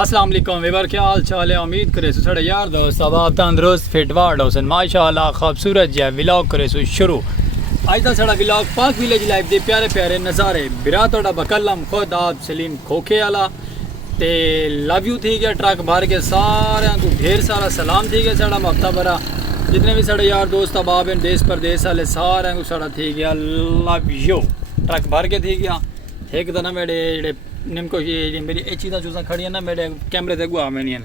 अस्सलाम वालेकुम वेबर क्या हाल चाल है। उम्मीद करे सो साढ़े यार दोस्त अब आप तंदरुस्त फिट वार्ड हुसन माशाअल्लाह खूबसूरत जै विलॉग करे सो शुरू। अज का साढ़ा विलॉग पाक विलेज लाइफ के प्यारे प्यारे नज़ारे बिरा तोड़ा बकलम खुद आप सलीम खोखे वाला ते लव यू थी गया ट्रक भर के सारे को ढेर सारा सलाम थी गया साढ़ा हफ्ता भरा जितने भी साढ़े यार दोस्त अब हैं देश प्रदेश वाले सारे को साढ़ा थी गया लव यू ट्रक भर के थी गया। एक तो ना मेरे जेडे निमको ये मेरी ये चीज़ा चूज़ा खड़ी ना मेरे कैमरे से गुआ में नहीं।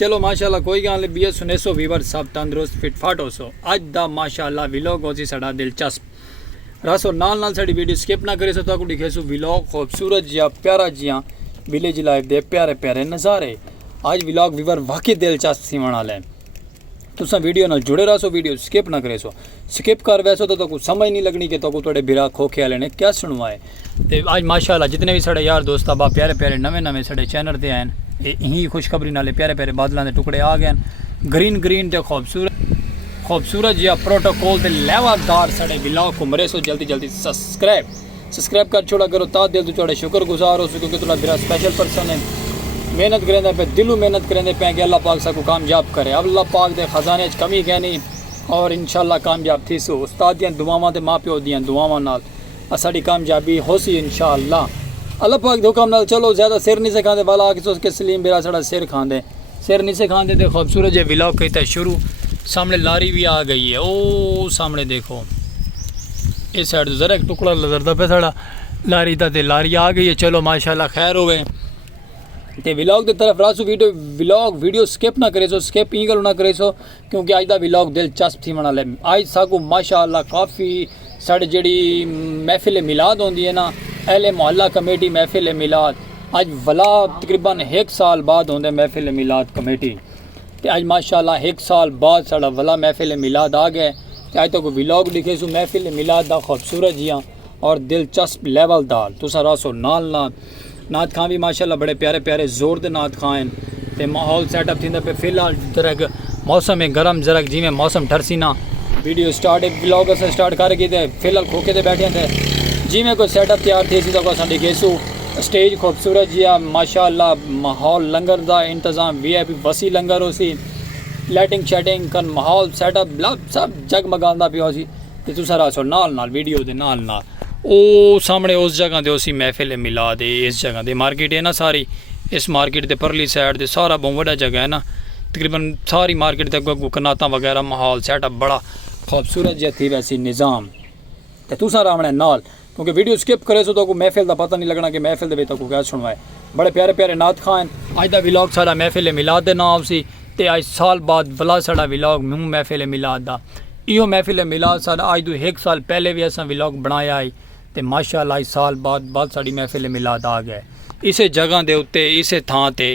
चलो माशाल्लाह कोई गल नहीं बी सुने सो वीवर सब तंदरुस्त फिट फाट हो सो अज दा माशाल्लाह विलॉग हो सी साड़ा दिलचस्प रसो नाल नाल साड़ी वीडियो स्किप ना करे सो तो दिखे सो विलॉग खूबसूरत जिया प्यारा जिया विलेज लाइफ दे प्यारे प्यारे नज़ारे। आज विलॉग वीवर वाकई दिलचस्प सी वाले तुसा वीडियो नाल जुड़े रहो वीडियो स्किप ना करे सो स्किप कर वैसो तो कुछ समझ नहीं लगनी कि तो थोड़े बिरा खोखे वाले ने क्या सुनवाए। तो आज माशाल्लाह जितने भी साढ़े यार दोस्त अब प्यारे प्यारे नवे नवे साढ़े चैनल से आए यही खुशखबरी नाले प्यारे प्यारे बादलों के टुकड़े आ गए ग्रीन ग्रीन तो खूबसूरत जिया प्रोटोकॉल के लेवादार साढ़े विलॉग को मरे सो जल्दी जल्दी सब्सक्राइब कर छोड़ा करो ता दिल तो थोड़े शुक्रगुजार हो सो क्योंकि थोड़ा बिरा स्पेशल पर्सन है मेहनत करेंगे पे दिलों मेहनत करेंगे पे कि अल्लाह पाक सबको कामयाब करे। अल्लाह पाक दे खजाने कमी है नहीं और इंशाल्लाह कामयाब थी सो उस्ताद दियां दुआवां ते माँ प्यो दियां दुआवां नाल साड़ी कामयाबी हो सी इंशाल्लाह। अल्लाह पाक दे हुक्म नाल चलो ज़्यादा सिर नहीं से खाते वाला आके उसके सलीम बेरा साड़ा सिर खाते सिर नहीं से खाते तो खूबसूरत जो विलॉग कहता है शुरू। सामने लारी भी आ गई है ओ सामने देखो इस साइड तो ज़रा एक टुकड़ा लजरदा पे साड़ा लारी था लारी आ गई है। चलो माशाल्लाह खैर हो गए ते विलॉग की तरफ रासू वीडियो स्किप ना करे सो स्किप ही ना करे सो क्योंकि अज का विलॉग दिलचस्प थी मना ले। अज साकू माशाअल्लाह काफ़ी साढ़े जी महफिल मिलाद होंदी है ना अहले मोहल्ला कमेटी महफिल मिलाद अज वला तकरीबन 1 साल बाद होंगे महफिल मिलाद कमेटी ते अज माशाअल्लाह 1 साल बाद साड़ा वला महफिल मिलाद आ गए। तो अज तक विलॉग दिखे सो महफिल मिलाद का खूबसूरत जिया और दिलचस्प लेवलदार तुसा रासो नाल नात खां भी माशाल्लाह बड़े प्यारे प्यारे जोर दे नात खां हैं ते माहौल सेटअप थी पे फिलहाल जरक मौसम है गर्म जरक जिमें मौसम ठरसी ना video start blog us start करके ते फिलहाल खोखे ते बैठे थे जिमें कोई सेटअप तैयार थी तो अस दिखेसू स्टेज खूबसूरत जिया माशाल्लाह माहौल लंगर का इंतज़ाम VIP वसी लंगर हो सी लाइटिंग शैटिंग कन माहौल सेटअप सब जगमगांदा पिया सी ते तुसा रासो नाल नाल वीडियो दे नाल नाल ओ सामने उस जगह दे उसी महफिल मिला दे इस जगह दे मार्केट है ना सारी इस मार्केट के परली साइड से सारा बहुत बड़ा जगह है ना तकरीबन सारी मार्केट तक कनाता वगैरह माहौल सेटअप बड़ा खूबसूरत जै थी वैसी निज़ाम तो तुसा रावण नाल क्योंकि वीडियो स्किप करे सो तो महफिल का पता नहीं लगना कि महफिल के तो क्या सुनवाए। बड़े प्यारे प्यारे नात खान अज का विलॉग सारा महफिल मिलाद के नाम से ते अज साल बाद वला साड़ा विलॉग मूँ महफिल मिलाद का इो महफिल मिलाद सारा अज तो 1 साल पहले भी असा विलॉग बनाया है तो माशाअल्लाह इस साल बाद साड़ी महफिल मिलाद आ गए इस जगह के उत्ते इस थां ते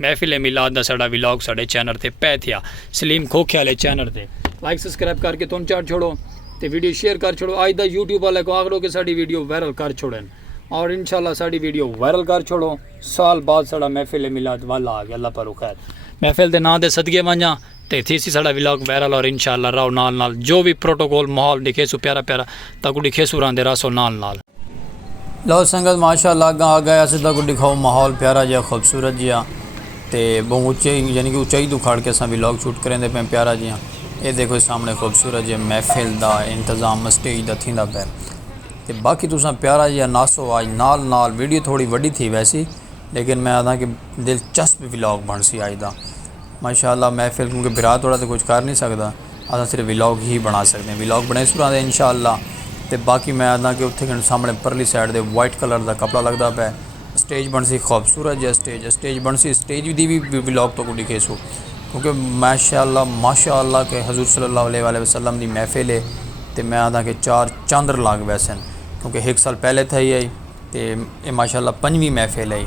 महफिल मिलाद का साड़ा विलॉग साढ़े चैनल ते पै थिया सलीम खोखे वाले चैनल ते लाइक सब्सक्राइब करके तुम चार छोड़ो तो वीडियो शेयर कर छोड़ो। अज का यूट्यूब वाले को आखो कि साड़ी वीडियो वायरल कर छोड़न और इंशाल्लाह साड़ी वीडियो वायरल कर छोड़ो साल बाद साड़ा महफिल मिलाद वाला आ गया। अल्लाह पर खैर महफिल के नाँ के सदके वजा तो थी सी साड़ा विलॉग वायरल और इंशाल्लाह रहो नाल नाल जो भी प्रोटोकॉल माहौल दिखे सू प्यारा प्यारा तक दिखे सू रहा रसो नाल नाल लो संगत माशाल्लाह आ गया अस तक दिखाओ माहौल प्यारा जिहा खूबसूरत जिहा तो बहुत ऊँचे यानी कि ऊँचाई तो खड़ के अस विलॉग शूट करेंगे पे प्यारा जिहा ये देखो सामने खूबसूरत जो महफिल का इंतजाम स्टेज का थींदा पे तो बाकी तुसा प्यारा जिहा नासो आज नाल नाल वीडियो थोड़ी वड्डी थी वैसी लेकिन मैं आदा कि दिलचस्प विलॉग बन सी अज का माशाल्लाह महफिल क्योंकि बिरा थोड़ा तो कुछ कर नहीं सकता अस सिर्फ विलॉग ही बना सकते हैं विलॉग बने सुरा दे इंशाल्लाह। तो बाकी मैं आदा कि उत्थे सामने परली साइड दे वाइट कलर का कपड़ा लगता पे स्टेज बन सी खूबसूरत जो स्टेज बन सी स्टेज दी भी विलॉग तो दिखे सू क्योंकि माशाल्लाह के हजूर सल्लल्लाहु अलैहि वसल्लम की महफिल है तो मैं आदा कि 4 चांदर लाग वैसे क्योंकि 1 साल पहले था ही तो ये माशाल्लाह 5वीं महफिल है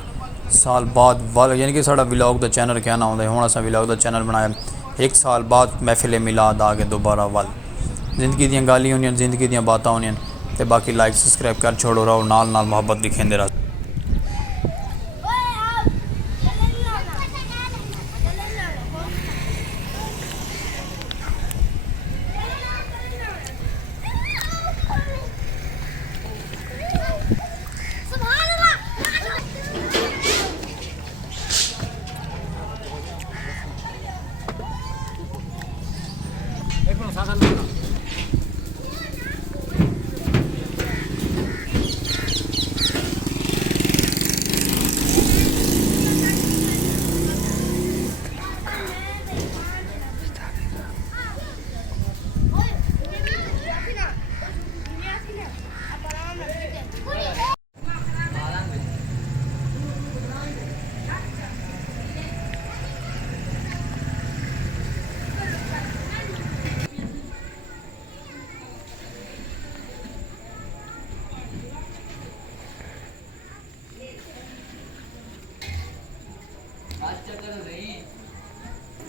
साल बाद वाल यानी कि साड़ा विलॉग का चैनल कहना होता है हूँ असा विलॉग का चैनल बनाया 1 साल बाद महफिल मिलाद आ गए दोबारा वाल जिंदगी दी गाली होनी जिंदगी दी बातें होनी तो बाकी लाइक सब्सक्राइब कर छोड़ो रहो नाल नाल मोहब्बत दिखेंदे रहो।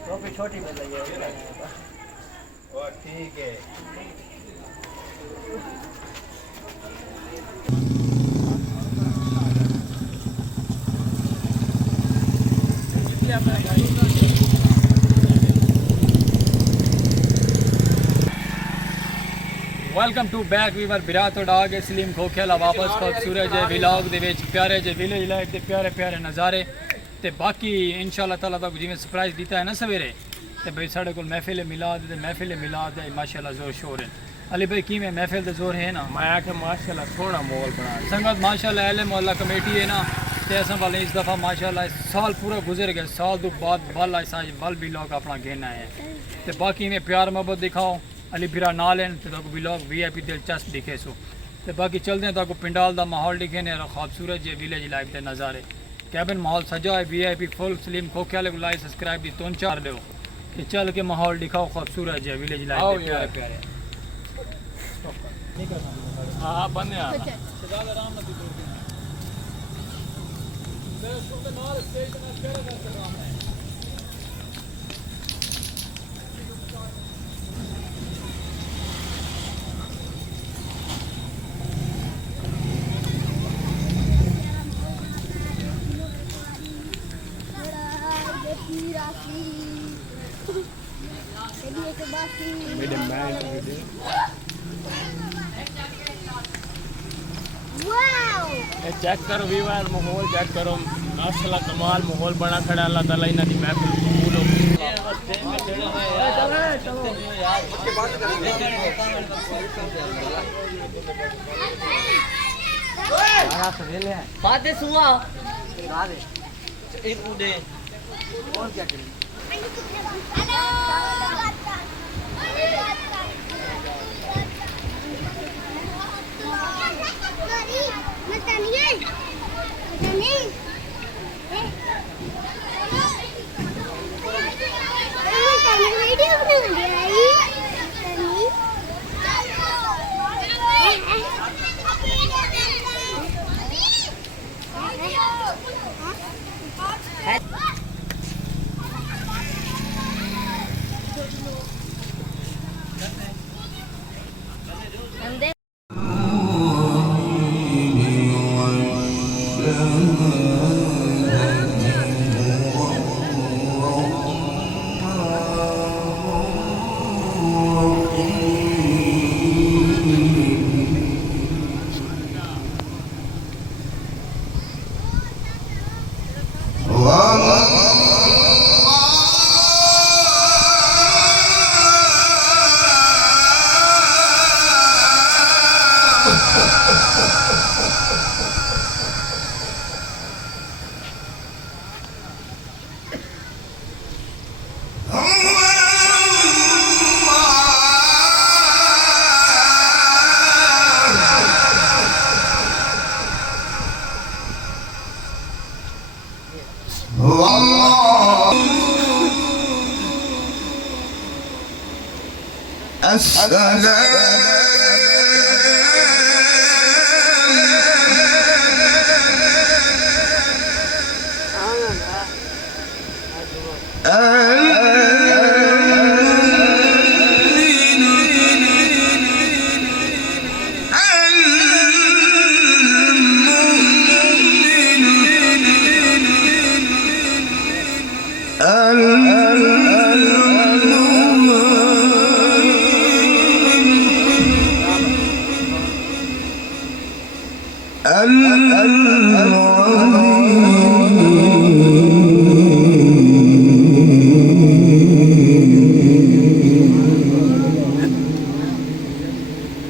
टोपी छोटी मिल रही है और ठीक है। वेलकम टू बैक वीवर बिरात डाग सलीम खोखेला वापस खूबसूरत जे विलॉग दे विच प्यारे जे विलेज लाइफ दे प्यारे प्यारे नज़ारे ते बाकी इंशाल्लाह ताला तक जिवें सरप्राइज दिता है ना सवेरे ते भाई साढ़े को महफिल मिलाद ते महफिल मिलाद है माशाल्लाह जोर शोर है। अली भाई की में महफिल दे जोर है ना मैं आके माशाल्लाह सोना माहौल बना संगत माशाल्लाह अहले मोहल्ला कमेटी है ना ते असां वाले इस दफ़ा माशाल्लाह साल पूरा गुजर गया साल तो बाद बल ऐसा बल भी लोग अपना घेना है ते बाकी में प्यार मोहब्बत दिखाओ अली बिरा ना लेन तो ताको भी लोग VIP दिलचस्प दिखे सो ते बाकी चलते हैं ताको पिंडाल दा माहौल दिखे ने खूबसूरत जे विलेज लाइफ दे नज़ारे कैबिन माहौल सजा है VIP फुल सलीम खोखेला को लाइक सब्सक्राइब दी तोन चार दो कि चल के माहौल दिखाओ खूबसूरत जे विलेज लाइफ दे प्यारे प्यारे हां बंद है सदा आराम ना दी मेरे सुन के नाल स्टेशन है केड़ा करके काम है चेक करो वीवर माहौल चेक करो माशाल्लाह कमाल माहौल बना खड़ा अल्लाह ताला इन्हां दी महफिल कबूल हो। बातें सुना एक उड़े और क्या करें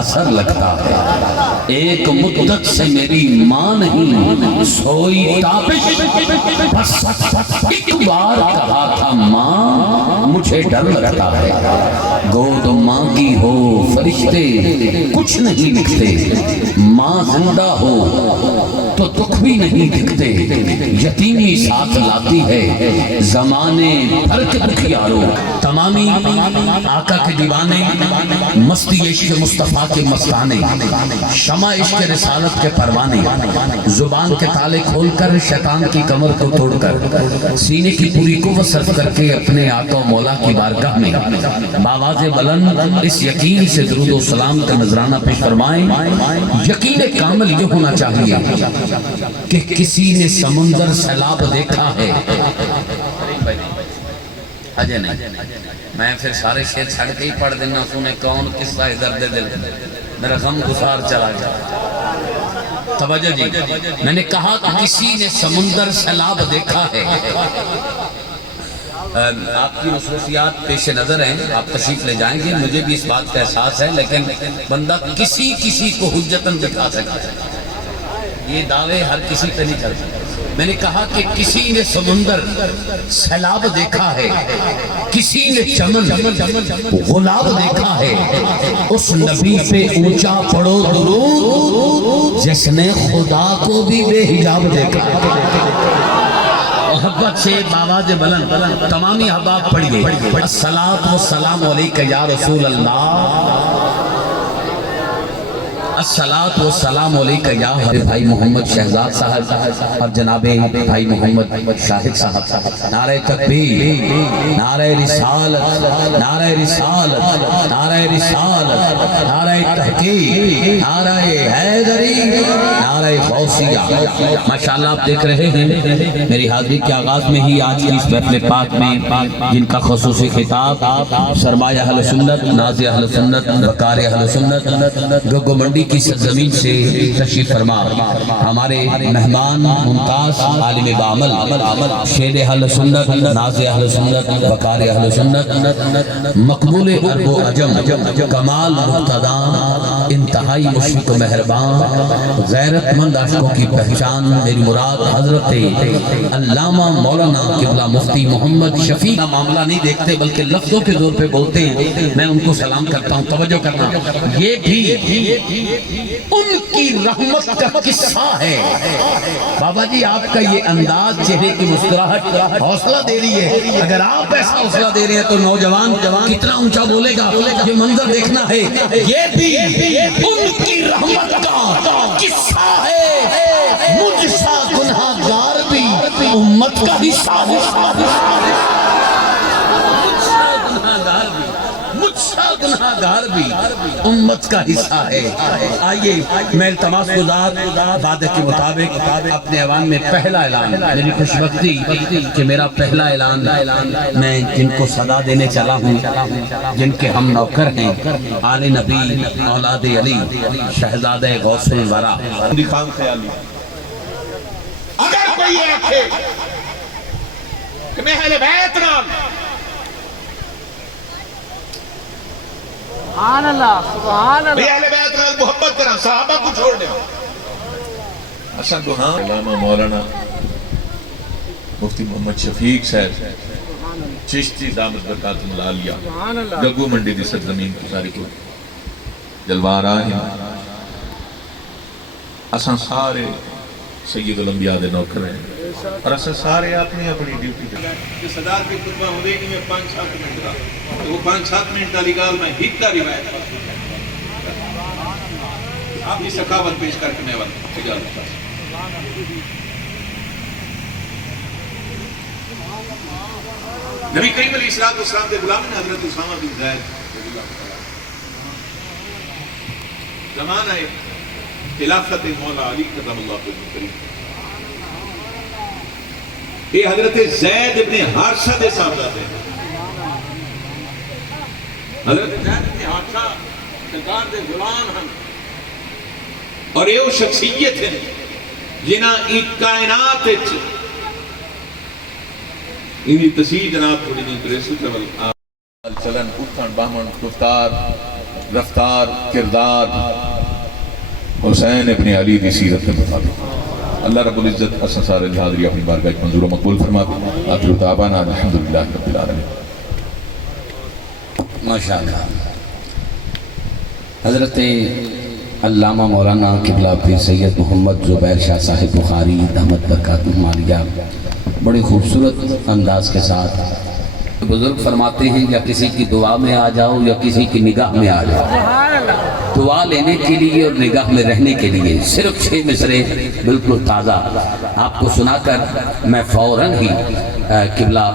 असर लगता है। एक मुद्दत से मेरी माँ नहीं सोई ताबिश, बस एक बार कहा था माँ मुझे डर लगता है। गोद माँ की हो फरिश्ते कुछ नहीं लिखते, माँ जिंदा हो तो दुख भी नहीं दिखते। यतीमी साथ लाती है जमाने भर के दुखियारों। तमामी आका के दीवाने, मस्ती इश्क मुस्तफा के मस्ताने, शमा इश्क रिसालत के परवाने, जुबान के ताले खोलकर शैतान की कमर को तोड़कर सीने की पूरी कुव्वत सर्फ करके अपने आका मौला की बारगाह में बावाज़े बुलंद इस यकीन से दुरूद व सलाम का नजराना पेश फरमाएं। यकीन कामिल ये होना चाहिए कि किसी ने समुंदर सैलाब देखा है। अजय नहीं, मैं फिर सारे शेर छड़ के ही पढ़ देना, सुने कौन किस्सा दर्द दिल, मेरा गम गुसार चला गया। तवज्जो जी, मैंने कहा कि किसी ने समुंदर सैलाब देखा है। आपकी मसरूफियात पेश नजर हैं, आप तशरीफ ले जाएंगे, मुझे भी इस बात का एहसास है, लेकिन बंदा किसी को हुज्जतन दिखा सकता है। ये दावे हर किसी पे नहीं चल सकते। मैंने कहा कि किसी ने समुंदर सैलाब देखा है, किसी ने चमन गुलाब देखा है, उस नबी पे ऊंचा पड़ो दुरूद जिसने खुदा को भी बेहिजाब देखा। मोहब्बत से बावाज़ बुलंद तमामी अहबाब पढ़िए, अस्सलातु वस्सलामु अलैका या रसूल अल्लाह, अस्सलातु वस्सलामु अलैका या भाई मोहम्मद शहजाद साहब और जनाबे भाई मोहम्मद शाहिद साहब। नारे तकबीर, नारे रिसालत, नारे रिसालत, नारे रिसालत, नारे तहकीक, नारे हैदरी, नारे गौसिया। माशाअल्लाह आप देख रहे हैं मेरी हाजिरी के आगाज में ही आज की इस महफिल पाक में जिनका खुसूसी खिताब सरमाया अहले सुन्नत, नाज़े अहले सुन्नत, वकार अहले सुन्नत, गग्गो मंडी की सरजमीन से तशरीफ फरमा हमारे मेहमान मुमताज आलिम बामल, शेर अहले सुन्नत, नाज़े अहले सुन्नत, वकार अहले सुन्नत, मकबूल अरबो अजम, कमाल मुक्तदा, इंतहाई मुशफ़िक़ मेहरबान, गैरतमंद आशिकों की पहचान, मेरी मुराद हजरत अल्लामा मौलाना किबला मुफ्ती मोहम्मद शफी का मामला नहीं देखते बल्कि लफ्जों के जोर पे बोलते हैं। मैं उनको सलाम करता हूँ, तवज्जो करना, ये भी उनकी रहमत का किस्सा है। बाबा जी आपका ये अंदाज, चेहरे की मुस्कुराहट हौसला दे रही है। अगर आप ऐसा हौसला दे रहे हैं तो नौजवान कितना ऊंचा बोलेगा, ये मंजर देखना है। ये भी उनकी रहमत का किस्सा है। मुझसा गुनहगार भी उम्मत का हिस्सा है। मुझसा गुनहगार भी उम्मत का हिस्सा है। आइए मैं इल्तमास गुजार वादे के मुताबिक अपने ऐवान में पहला ऐलान, मेरी खुशबख्ती कि मेरा पहला ऐलान मैं जिनको सदा देने चला हूँ, जिनके हम नौकर हैं, आले नबी औलादे अली शहजादे गौसे वरा। अगर कोई ये आखे कि मैं अहले बैत नाल सुभान अल्लाह, सुभान मैं अल्लाह। अहले बैत नाल मोहब्बत करा, सहाबा को छोड़ दे असन तो हाँ अल्लामा मौलाना मुफ्ती मोहम्मद शफीक साहब चिश्ती दामत बरकातुहुल आलिया गग्गो मंडी दी सरजमीन की सारी को जलवा रहा है। असा सारे सैयदुल अंबिया दे नौकर हैं और असा सारे अपनी अपनी ड्यूटी पे सदात की खुतबा होदे कि मैं 5-7 मिनट का तो वो 5-7 मिनट वाली गाल में हित का रिवायत आप ये सखावत पेश करके मैं इजाजत नबी करीम अलैहिस्सलातु वस्सलाम के गुलाम ने हजरत उसामा बिन ज़ैद ज़माना है खिलाफत मौला अली कदमल्लाहु करीम ये हजरत ज़ैद इब्ने हारिसा दे साहबजादे हैं। हजरत ज़ैद इब्ने हारिसा सरकार दे गुलाम हैं और ये शख्सियत है जिन्हां ई कायनात विच इनकी तस्वीर जनाब थोड़ी नहीं प्रेसू ट्रैवल चलन उठन बामन गुफ्तार रफ्तार किरदार हुसैन इब्ने अली की सीरत के मुताबिक अल्लाह रब्बुल इज्जत असन सारे हाज़री अपनी बारगाह मंजूर मकबूल फरमा दे। आखिर दावाना अल्हम्दुलिल्लाह रब्बिल आलमीन। माशाअल्लाह हज़रत अल्लामा मौलाना किबला पीर सैयद मोहम्मद ज़ुबैर शाह साहिब बुखारी दामत बरकातुहुल आलिया बड़ी खूबसूरत अंदाज के साथ बुजुर्ग फरमाते हैं या किसी की दुआ में आ जाओ या किसी की निगाह में आ जाओ, दुआ लेने के लिए और निगाह में रहने के लिए सिर्फ 6 मिसरे बिल्कुल ताज़ा आपको सुनाकर मैं फ़ौरन ही किबला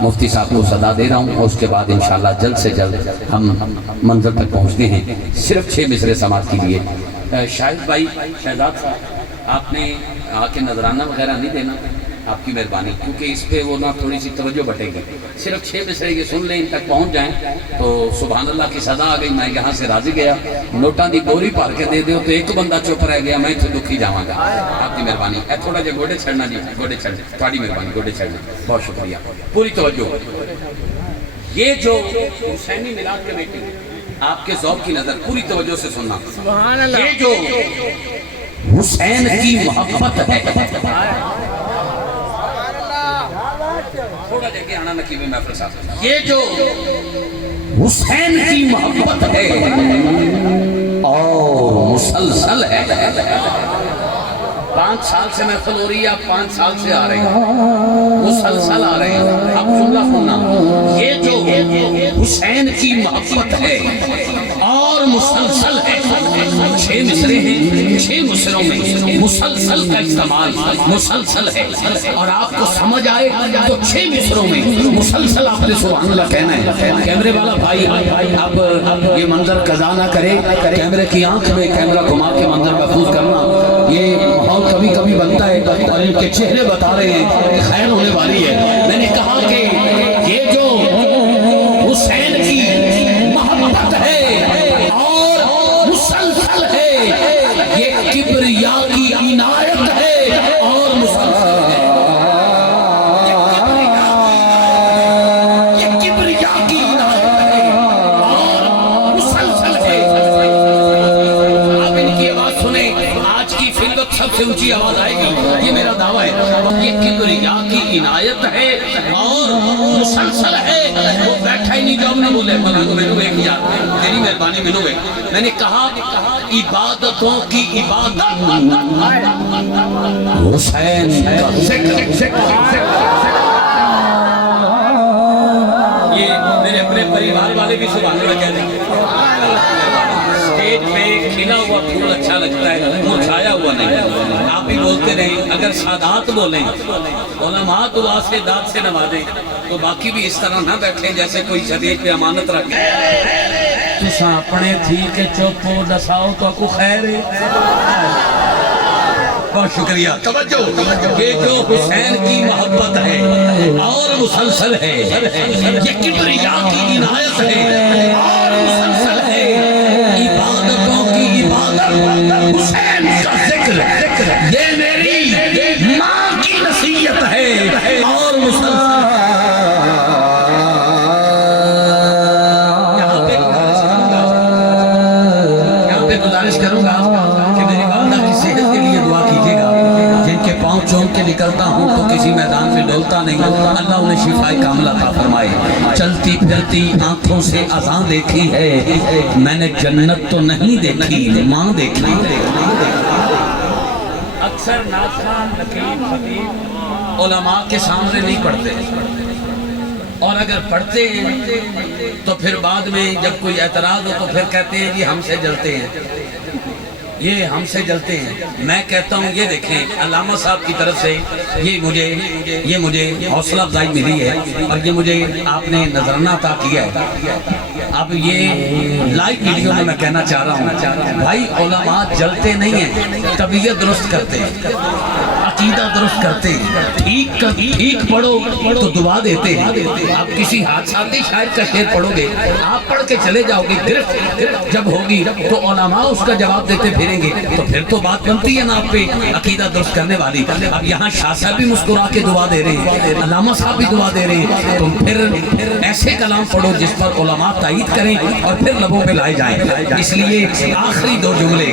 मुफ्ती साहब को सदा दे रहा हूँ और उसके बाद इंशाअल्लाह जल्द से जल्द हम मंजिल तक पहुँचते हैं। सिर्फ 6 मिसरे समाज के लिए। शाहिद भाई शहजाद साहब आपने आके नजराना वगैरह नहीं देना, आपकी मेहरबानी, क्योंकि इस पे वो ना थोड़ी सी तवज्जो बटेगी। सिर्फ 6 मिसरे ये सुन लें, इन तक पहुँच जाएं तो सुभान अल्लाह की सदा आ गई। मैं यहाँ से राजी गया, नोटा की बोरी भर के दे दो तो एक बंदा चुप रह गया, मैं तो दुखी जावांगा। आपकी मेहरबानी। थोड़ा जहा गोडे छड़ना जी, गोडे छड़, थोड़ी मेहरबानी, गोडे छड़ना, बहुत शुक्रिया, पूरी तवज्जो। ये जो हुसैनी मिलाद कमेटी आपके ज़ौक़ की नज़र पूरी तवज्जो से सुनना, ये जो हुसैन की मोहब्बत है थोड़ा जगह आना नकीब महफिल साहब। ये जो हुसैन की मोहब्बत है और मुसलसल है, 5 साल से महफिल हो रही है, आप 5 साल से आ रहे हैं, मुसलसल आ रहे हैं। आप जुमला सुनना, ये जो हुसैन की मोहब्बत है और मुसलसल है, 6 मिसरे हैं, 6 मिसरों में मुसलसल का इस्तेमाल मुसलसल है। और आपको समझ आए तो 6 मिसरों में मुसलसल आपने सुभान अल्लाह कहना है। कैमरे वाला भाई अब ये मंजर कज़ा ना करे, कैमरे की आंख में कैमरा घुमा के मंजर महफूज करना। ये माहौल कभी कभी बनता है और इनके चेहरे बता रहे हैं कि खैर होने वाली है। मैंने कहा कि ये जो हुसैन की मोहब्बत है और मुसलसल है, ये किब्रिया की इनायत है और मुसलसल है। ये किब्रिया की इनायत है और मुसलसल है। आप इनकी आवाज सुने, आज की फिल्म सबसे ऊंची आवाज आएगी, ये मेरा दावा है। ये किब्रिया की इनायत है और मुसलसल है। वो बैठा ही नहीं, जब ना बोले मना तो मैनू एक यार तेरी मेहरबानी मैनू एक। मैंने कहा इबादतों की इबादत हुसैन का जिक्र। ये मेरे अपने परिवार वाले भी सुभान अल्लाह कह देंगे। स्टेज पे खिला हुआ फूल अच्छा लगता है, मुरझाया हुआ नहीं। आप भी बोलते रहे, अगर सादात बोलें, उलमा दुआ से दाद से नवाजें, तो बाकी भी इस तरह ना बैठे जैसे कोई शरीर पे अमानत रखे। तुसा अपने थी के चुप हो दसाओ तो आपको खैर है। बहुत शुक्रिया, तवज्जो। ये जो हुसैन की मोहब्बत है और मुसलसल है, ये किब्रिया की इनायत है और मुसलसल है। इबादतों की इबादत हुसैन का जिक्र, ये मेरी माँ की नसीहत है और मुसलसल। यहाँ पे गुजारिश करूंगा कि मेरी वालदा की सेहत के लिए दुआ कीजिएगा। जिनके पाँव चौंक के निकलता हूँ तो किसी मैदान में डोलता नहीं, अल्लाह उन्हें शिफाए कामिला अता फरमाए। चलती फिरती आंखों से अज़ां देखी है, मैंने जन्नत तो नहीं देखी, माँ देखी। अक्सर नाज़खान नकीब खतीब उलमा के सामने नहीं पढ़ते, और अगर पढ़ते हैं तो फिर बाद में जब कोई एतराज़ हो तो फिर कहते हैं ये हमसे जलते हैं, ये हमसे जलते हैं। मैं कहता हूँ ये देखें, अल्लामा साहब की तरफ से ये मुझे हौसला अफजाई मिली है और ये मुझे आपने नजराना अता किया है। अब ये लाइव वीडियो में मैं कहना चाह रहा हूँ, भाई उलमा जलते नहीं हैं, तबीयत दुरुस्त करते हैं, अकीदा दुरुस्त करते हैं, ठीक पढ़ो तो दुआ देते हैं। आप किसी हादसाती शायर का शेर पढ़ोगे, आप पढ़ के चले जाओगे, गिरफ्त जब होगी तो उलमा उसका जवाब देते फिरेंगे, तो फिर तो बात बनती है ना आप पे अकीदा दुरुस्त करने वाली। अब यहाँ शाह साहब भी मुस्कुरा के दुआ दे रहे हैं, अल्लामा साहब भी दुआ दे रहे हैं, तुम फिर ऐसे कलाम पढ़ो जिस पर उलमा तायीद करें और फिर लबों पे लाए जाएं। इसलिए आखिरी 2 जुमले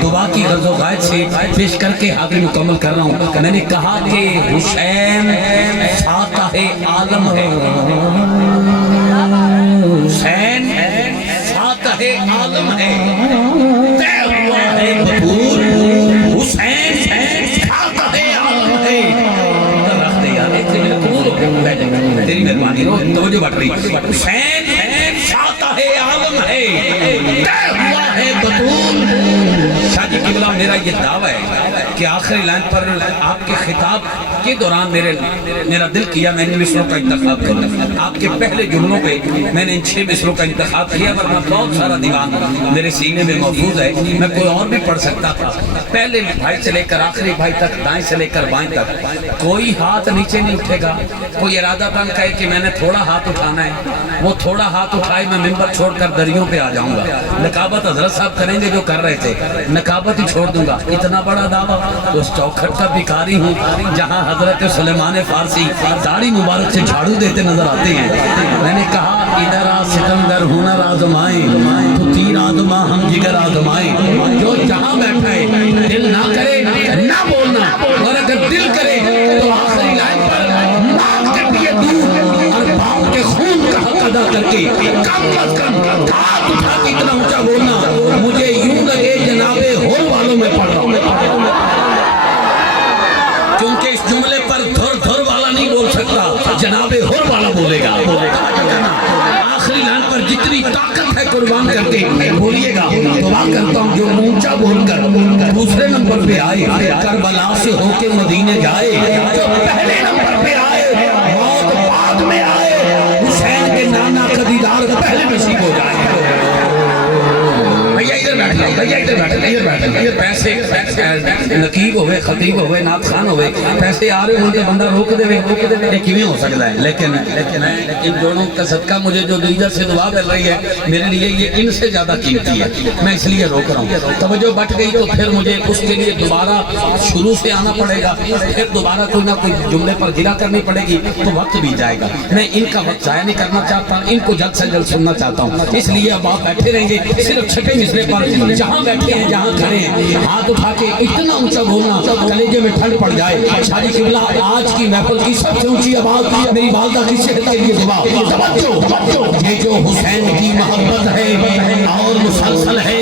दुआ की गर्ज़ो गायत से पेश करके आगे मुकम्मल कर रहा हूँ। मैंने कहा कि हुसैन फातह आलम है, हुसैन फातह आलम है, तय हुआ है बतूर, हुसैन फातह आलम है। रख दे यार, तेरी मेहरबानी, तवज्जो बढ़ रही। हुसैन फातह आलम है, तय हुआ है बतूर। शादी किबला मेरा ये दावा है कि आखिरी लाइन पर आपके खिताब के दौरान मेरा दिल किया मैंने मिसरों का इंतखाब किया। आपके पहले जुमलों पे मैंने इन 6 मिसरों का इंतखाब किया, वरना बहुत सारा दीवान मेरे सीने में महफूज है, मैं कोई और भी पढ़ सकता था। पहले भाई से लेकर आखिरी भाई तक, दाएं से लेकर बाएं तक, कोई हाथ नीचे नहीं उठेगा। कोई इरादा तन कहे कि मैंने थोड़ा हाथ उठाना है, वो थोड़ा हाथ उठाए, मैं मिंबर छोड़कर दरियों पे आ जाऊंगा। नकाबत हजरत साहब करेंगे जो कर रहे थे, नकाबत ही छोड़ दूंगा। इतना बड़ा दावा, उस चौखट का भिखारी हूँ जहाँ हजरत सुलेमान फारसी दाढ़ी मुबारक से झाड़ू देते नजर आते हैं। मैंने कहा इधर आ सिकंदर हुनर आजमाए, तो तीर आजमा हम जिगर आजमाए। जो जहाँ बैठा है दिल ना करे ना बोलना, और अगर दिल करे तो आखिरी लाइन पर मांग कर दिए दूर करके कम मत कर, हाथ उठा के इतना ऊंचा बोलना मुझे यूं लगे जनाबे होल वालों में पढ़ रहा हूं, क्योंकि इस जुमले पर धुर धुर वाला नहीं बोल सकता, जनाबे होल वाला बोलेगा। आखिरी लाइन पर जितनी ताकत है कुर्बान करके बोलिएगा। दुआ करता हूँ जो ऊंचा बोलकर दूसरे नंबर पे आए, करबला से होके मदीने जाए, जो पहले नंबर पे आए मौत बाद में आए, हुसैन के नाना का दीदार पहले नसीब हो जाए। भैया इधर बैठ जाओ, भैया इधर बैठ जाओ, इधर बैठ जाओ। ये पैसे नकीब होवे, खतीब होवे, नात खान होवे, पैसे आ रहे होंगे, बंदा रोक देवे, ये किवें हो सकता है। लेकिन इन दोनों का सदका मुझे जो लीडर से दुआ मिल रही है मेरे लिए ये इनसे ज्यादा कीमती है, मैं इसलिए रोक रहा हूँ। तवज्जो बट गई तो फिर मुझे उसके लिए दोबारा शुरू से आना पड़ेगा, फिर दोबारा कोई ना कोई जुमले पर गिरा करनी पड़ेगी, तो वक्त भी जाएगा। मैं इनका वक्त जाया नहीं करना चाहता, इनको जल्द से जल्द सुनना चाहता हूँ, इसलिए अब आप बैठे रहेंगे सिर्फ छठे मिसरे पर, जहाँ बैठे हैं जहाँ खड़े हैं हाथ उठा के इतना ऊंचा बोलना कलेजे में ठंड पड़ जाए। शादी किबला आज की महफिल की सबसे ऊंची आवाज मेरी वालदा की सेहत के लिए दुआ। ये जो हुसैन की मोहब्बत है और मुसलसल है,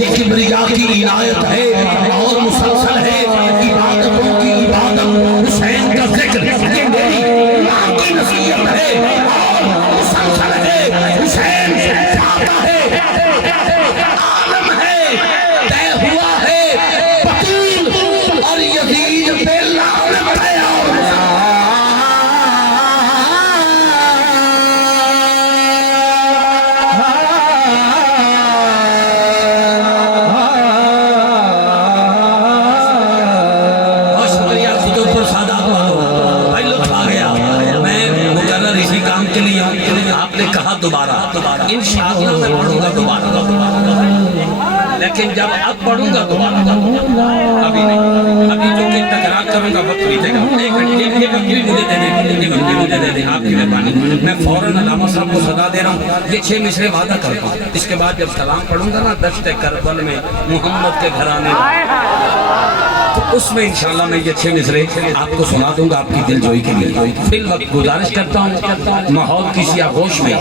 ये किबरिया की इनायत है और मुसलसल है, इबादतों की इबादत हुसैन का जिक्र ये मेरी मां की नसीहत है और मुसलसल है। हुसैन चाहता है, आलम है, तय हुआ है, बतूल और यजीद पे लानत है। आपने कहा दोबारा, इंशाअल्लाह मैं पढ़ूंगा दोबारा, लेकिन जब अब पढ़ूंगा दोबारा, अभी नहीं, अभी जो कि तकरार करूंगा वक्त बीतेगा। एक मिनट, ये बकरी मुझे दे दें, आपकी मेहरबानी। मैं फौरन अलामा साहब को सदा दे रहा हूँ, ये 6 मिसरे वादा करता हूँ। इसके बाद जब सलाम पढ़ूंगा ना दश्त करबल में मोहम्मद के घराने तो उसमें इंशाल्लाह मैं ये 6 मिसरे आपको सुना दूंगा आपकी दिलजोई के लिए। फिल वक्त गुजारिश करता हूँ माहौल की सियागोश में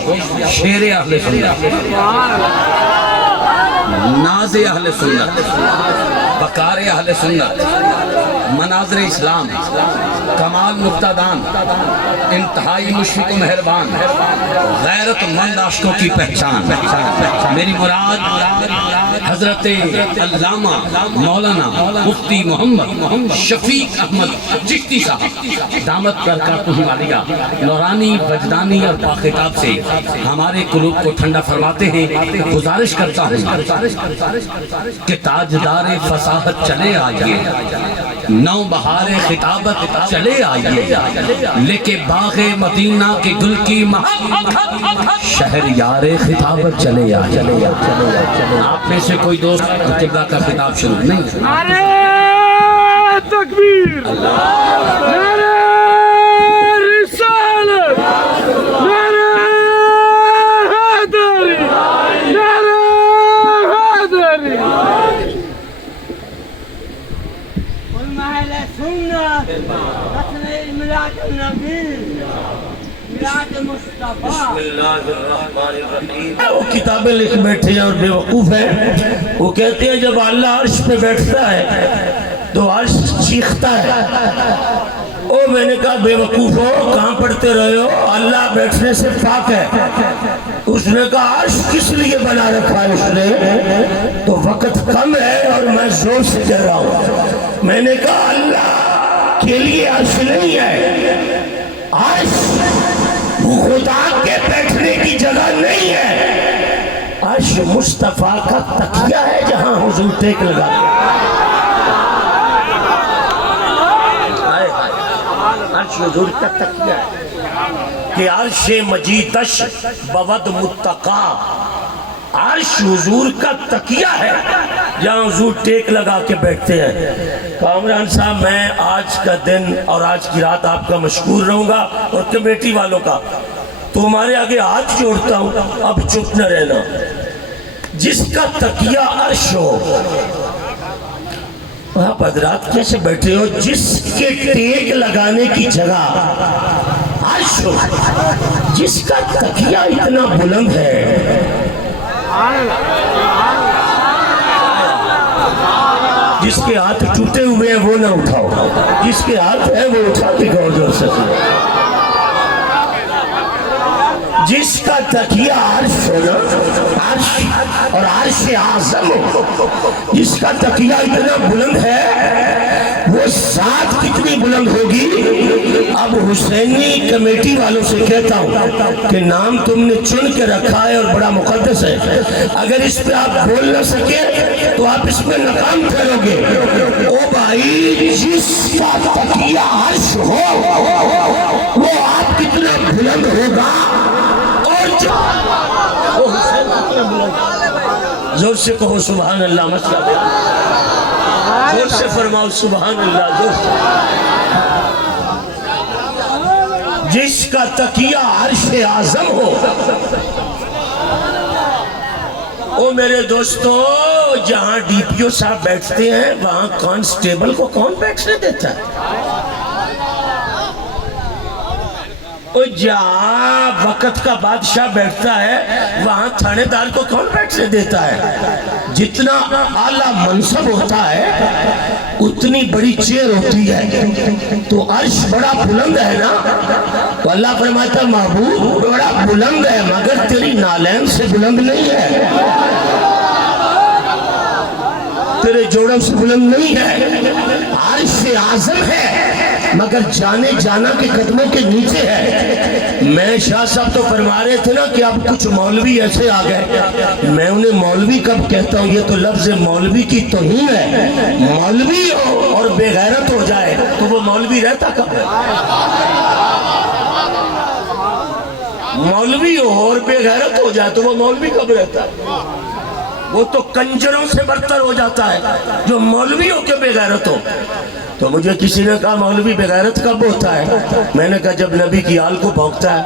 शेर अहले सुन्नत, नाज़ अहले सुन्नत, बकार अहले सुन्नत, मनाज़र इस्लाम, कमाल नुक्तादान, इंतहाई मुशफ़िक़ व मेहरबान, गैरतमंद आशिकों की पहचान। मेरी मुराद हजरत अल्लामा मौलाना मुफ्ती मोहम्मद शफीक अहमद चिश्ती साहब दामत बरकातुहु आलिया नौरानी वजदानी और बाखिताब से हमारे कुलूब को ठंडा फरमाते हैं। गुजारिश करता हूँ कि ताजदार फसाहत चले आइए, नौ बहारे खिताबत चले आइए, लेके बागे मदीना के गुल की महक शहर यारे खिताबत चले आइए। आप में से कोई दोस्त किबला का खिताब शुरू नहीं? नारे तकबीर, नारे रिसालत, नारे हैदरी, नारे हैदरी। सुन्नत रखने मिलाद नबी, मिलाद मुस्तफा। वो किताबें लिख बैठे हैं और बेवकूफ है। वो कहते हैं जब अल्लाह अर्श पे बैठता है तो अर्श चीखता है। ओ मैंने कहा बेवकूफ हो, कहाँ पढ़ते रहे हो? अल्लाह बैठने से पाक है। उसने कहा अर्श किस लिए बना रखा है उसने? तो वक्त कम है और मैं जोर से कह रहा हूँ। मैंने कहा अल्लाह के लिए अर्श नहीं है, अर्श खुदा के बैठने की जगह नहीं है। अर्श मुस्तफा का तकिया है जहां हुजूर टेक लगा। अर्श हुजूर का तकिया है कि अर्श मजीदश बवद मुत्तका, अर्श हुजूर का तकिया है जहाँ हुजूर टेक लगा के बैठते हैं। कामरान साहब, मैं आज का दिन और आज की रात आपका मशकूर रहूंगा और कमेटी वालों का। तुम्हारे आगे हाथ जोड़ता हूँ, अब चुप न रहना। जिसका तकिया अर्श हो, आप हजरात कैसे बैठे हो? जिसके टेक लगाने की जगह अर्श हो जिसका तकिया इतना बुलंद है, जिसके हाथ टूटे हुए हैं वो ना उठाओ, जिसके हाथ है वो उठा के गाओ जोर से। जिसका तकिया अर्श हो ना, अर्श और अर्श आज़म हो, जिसका तकिया इतना बुलंद है, वो साथ कितनी बुलंद होगी। अब हुसैनी कमेटी वालों से कहता हूँ कि नाम तुमने चुन के रखा है और बड़ा मुकद्दस है, अगर इस पे आप बोल न सके तो आप इसमें नाकाम ठहरोगे। ओ भाई, जिसका तकिया अर्श हो वो आप कितना बुलंद होगा, वो हुसैन कितना बुलंद। जोर से कहो सुभान अल्लाह, मसला जोर से फरमाओ सुभान अल्लाह, जोर से। जिसका तकिया अर्श आज़म हो। ओ मेरे दोस्तों, जहां डीपीओ साहब बैठते हैं वहां कांस्टेबल को कौन बैठने देता है? और जहाँ वक़्त का बादशाह बैठता है वहाँ थानेदार को कौन बैठने देता है? जितना आला मनसब होता है उतनी बड़ी चेयर होती है। तो अर्श बड़ा बुलंद है ना, तो अल्लाह फरमाता महबूब बड़ा बुलंद है मगर तेरी नालैन से बुलंद नहीं है, तेरे जोड़ों से बुलंद नहीं है। अर्श आज़म है मगर जाने जाना के कदमों के नीचे है। मैं शाह साहब तो फरमा रहे थे ना कि अब कुछ मौलवी ऐसे आ गए, मैं उन्हें मौलवी कब कहता हूँ, ये तो लफ्ज मौलवी की तौहीन है। मौलवी हो और बेगैरत हो जाए तो वो मौलवी रहता कब है? मौलवी हो और बेगैरत हो जाए तो वो मौलवी कब रहता है? वो तो कंजरों से बदतर हो जाता है जो मौलवी हो के बेगैरत हो। तो मुझे किसी ने कहा मौलवी बेगैरत कब होता है? मैंने कहा जब नबी की आल को भौंकता है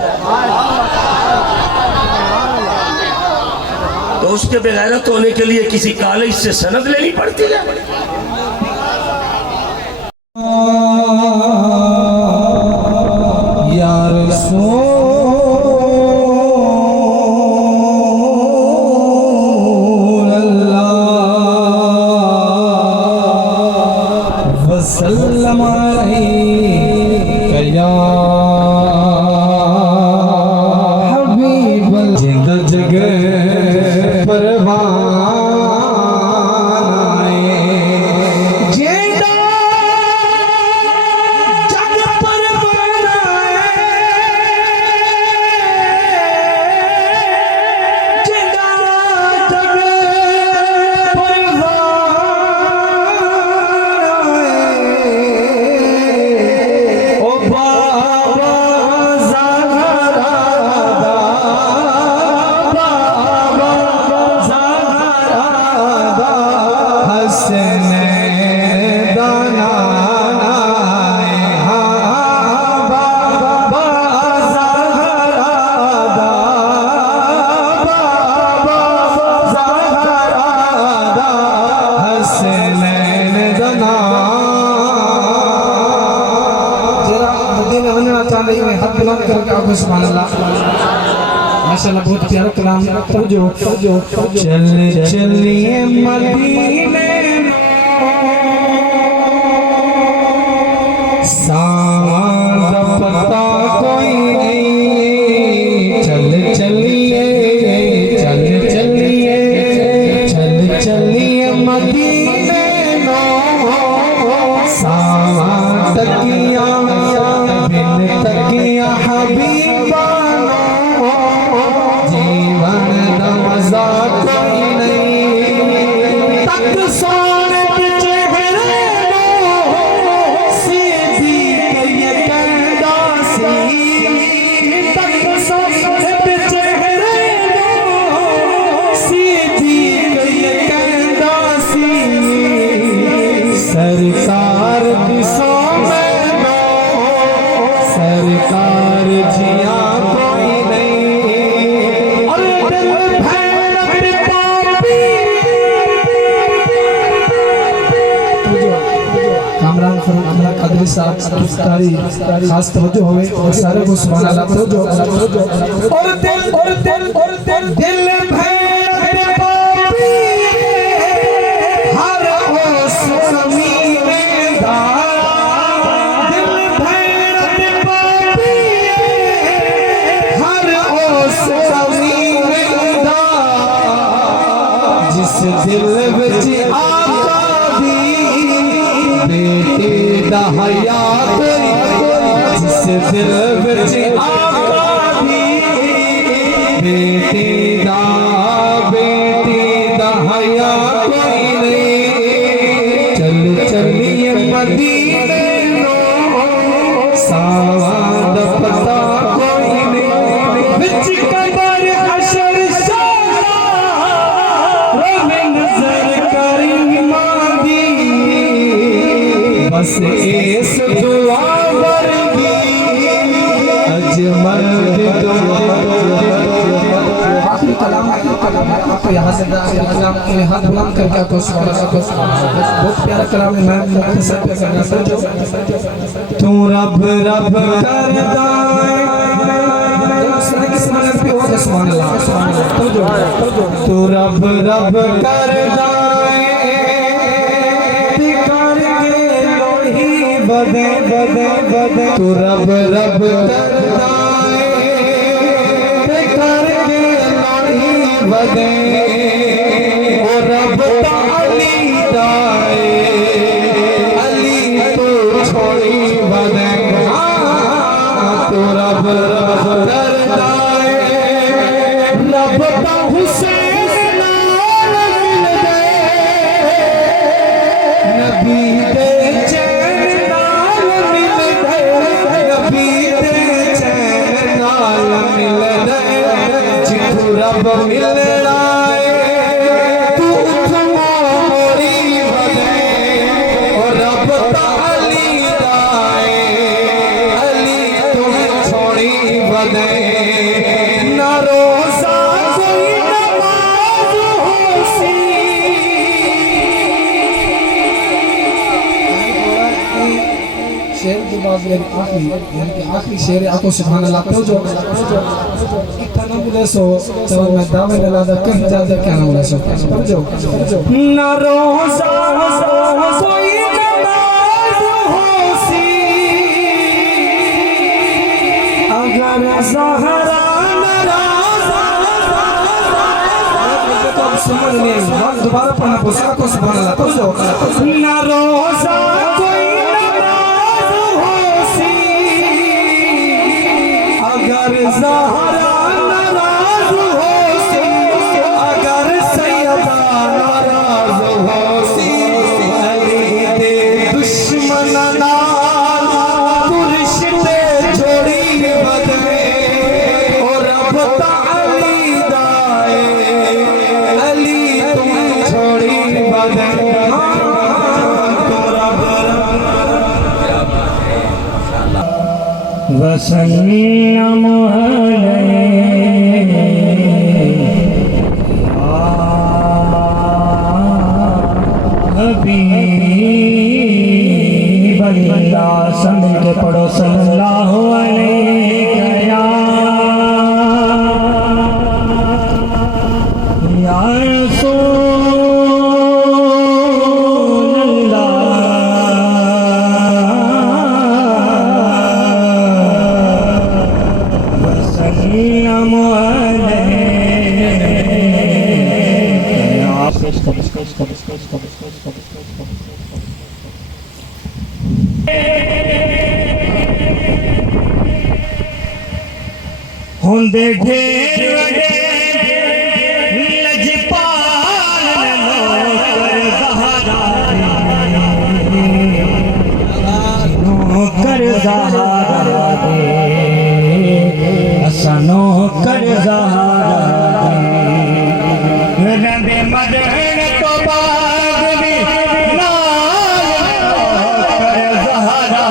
तो उसके बेगैरत होने के लिए किसी कॉलेज से सनद लेनी पड़ती है। माशाल्लाह बहुत प्यारा कलाम। चल चलिए मदीने साथ पता कोई नहीं। चल चलिए चल चलिए चल चलिए मदीने साथ तकिया बिन तकिया हबीबा जीवन न मजा कोई नहीं। तक सोने पिछे घरे सीधी ये कहता सी। तक सोने पिछे घरे सीधी ये कहता सी। सरकार दिसो में सरकार जिया कोई नहीं। और दिल भैरव पापी अदरी साहब कारी खास तवज्जो होवे और सारे को सुभान अल्लाह तवज्जो और दिल भेड़ पापी हर ओस ज़मीन दा दिल भेड़ पापी हर ओस ज़मीन दा जिस दिल विच आका दी बेटे दा हया कोई जिस दिल विच आका दी बेटे दा हया कोई नहीं चल चलिए मदीने नो सावां दा पता कोई नहीं विच कबर हशर शादा रोवे नजर करी मांगी बस इस दुआ वर्गी अजमल दुआ आखिरी कलाम आपको यहाँ से हाथ बुलंद करके आपको बहुत प्यारा कलाम है मैं मुख्तसर पे करना समझो तू रब रब करदा सुभान अल्लाह तू रब रब करदा बदे बदे बदे तू रब रब करदा करके लाही बदे ओ रब ताली दाए अली तू छोड़ी बदे तू रब रब करदा रब ता हुसैन नाल मिल गए नबी दे चैन नाल मिल गए नबी दे चैन नाल मिल गए जिथु रब मिलना तू मोरी बदे और रब ताली दाए अली तू छोड़ी बदे ना रोजा कोई नमाज होसी शेर की बात आखिरी शेर आपको सुभान अल्लाह तो जो इतना बोले सो जब मैं दावे लगा दा कहीं ज्यादा क्या ना बोले सो समझो ना रोजा कोई नमाज होसी अगर ज़हरा नाराज़ तो अब समझ नहीं दोबारा पढ़ना पोसा को सुभान अल्लाह तो जो ना रोजा कोई नमाज होसी अगर ज़हरा नाराज़ होसी अगर सैयदा नाराज़ होसी अली दे दुश्मन नाल तू रिश्ते जोड़ी बदले और रब ताली दाए अली तू छोड़ी बदले तो रब वसल्लम हबीबल्लाह समझ के पढ़ो सल्लल्लाहु अलैहि या रसूलल्लाह वसल्लम होंदे ढेर लजपाल नौकर ज़हरा नौकर ज़हरा असा नौकर ज़हरा रंदे मदन तो बाद भी नौकर ज़हरा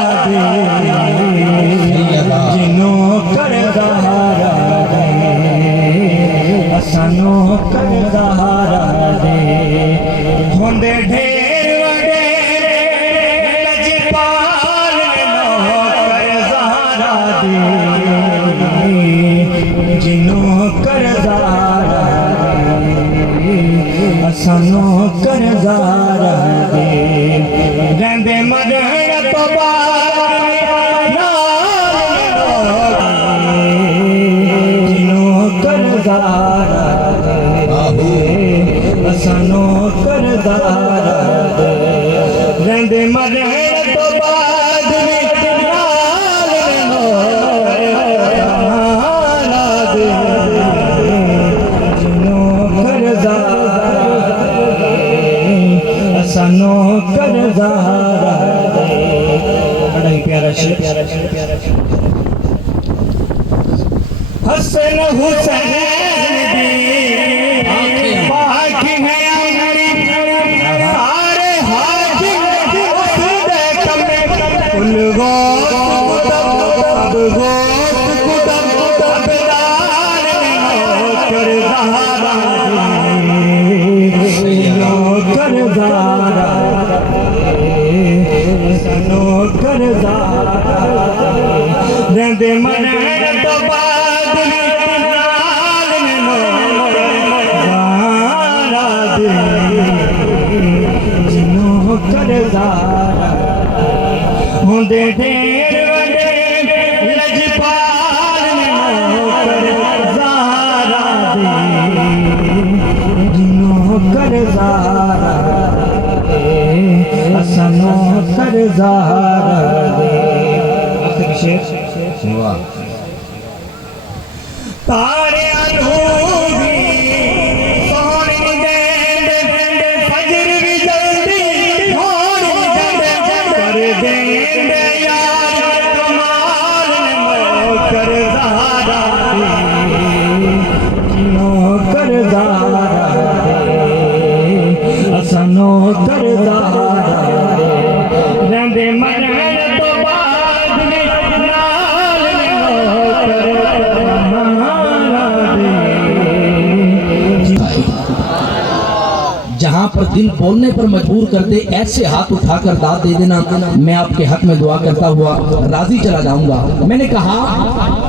नौकर ज़हरा असानो कर सहारा दे होंदे ढेर वडे लजपाल हसन हुसैन बाकी है सारे हाजिर कुल गो रहते मन तो बाद जिनो करदारा होंदे ढेर वडे लजपाल करदारा जिनो करदारा असनो करदारा तारे अनूरी सोनी गेंद फजर भी जल्दी होनी कर देंगे यार कमाल कर दारा नो कर दारा असनो कर दारा रहंदे मन तो जहाँ पर दिल बोलने पर मजबूर कर दे ऐसे हाथ उठाकर दाद दे देना। मैं आपके हक में दुआ करता हुआ राजी चला जाऊंगा। मैंने कहा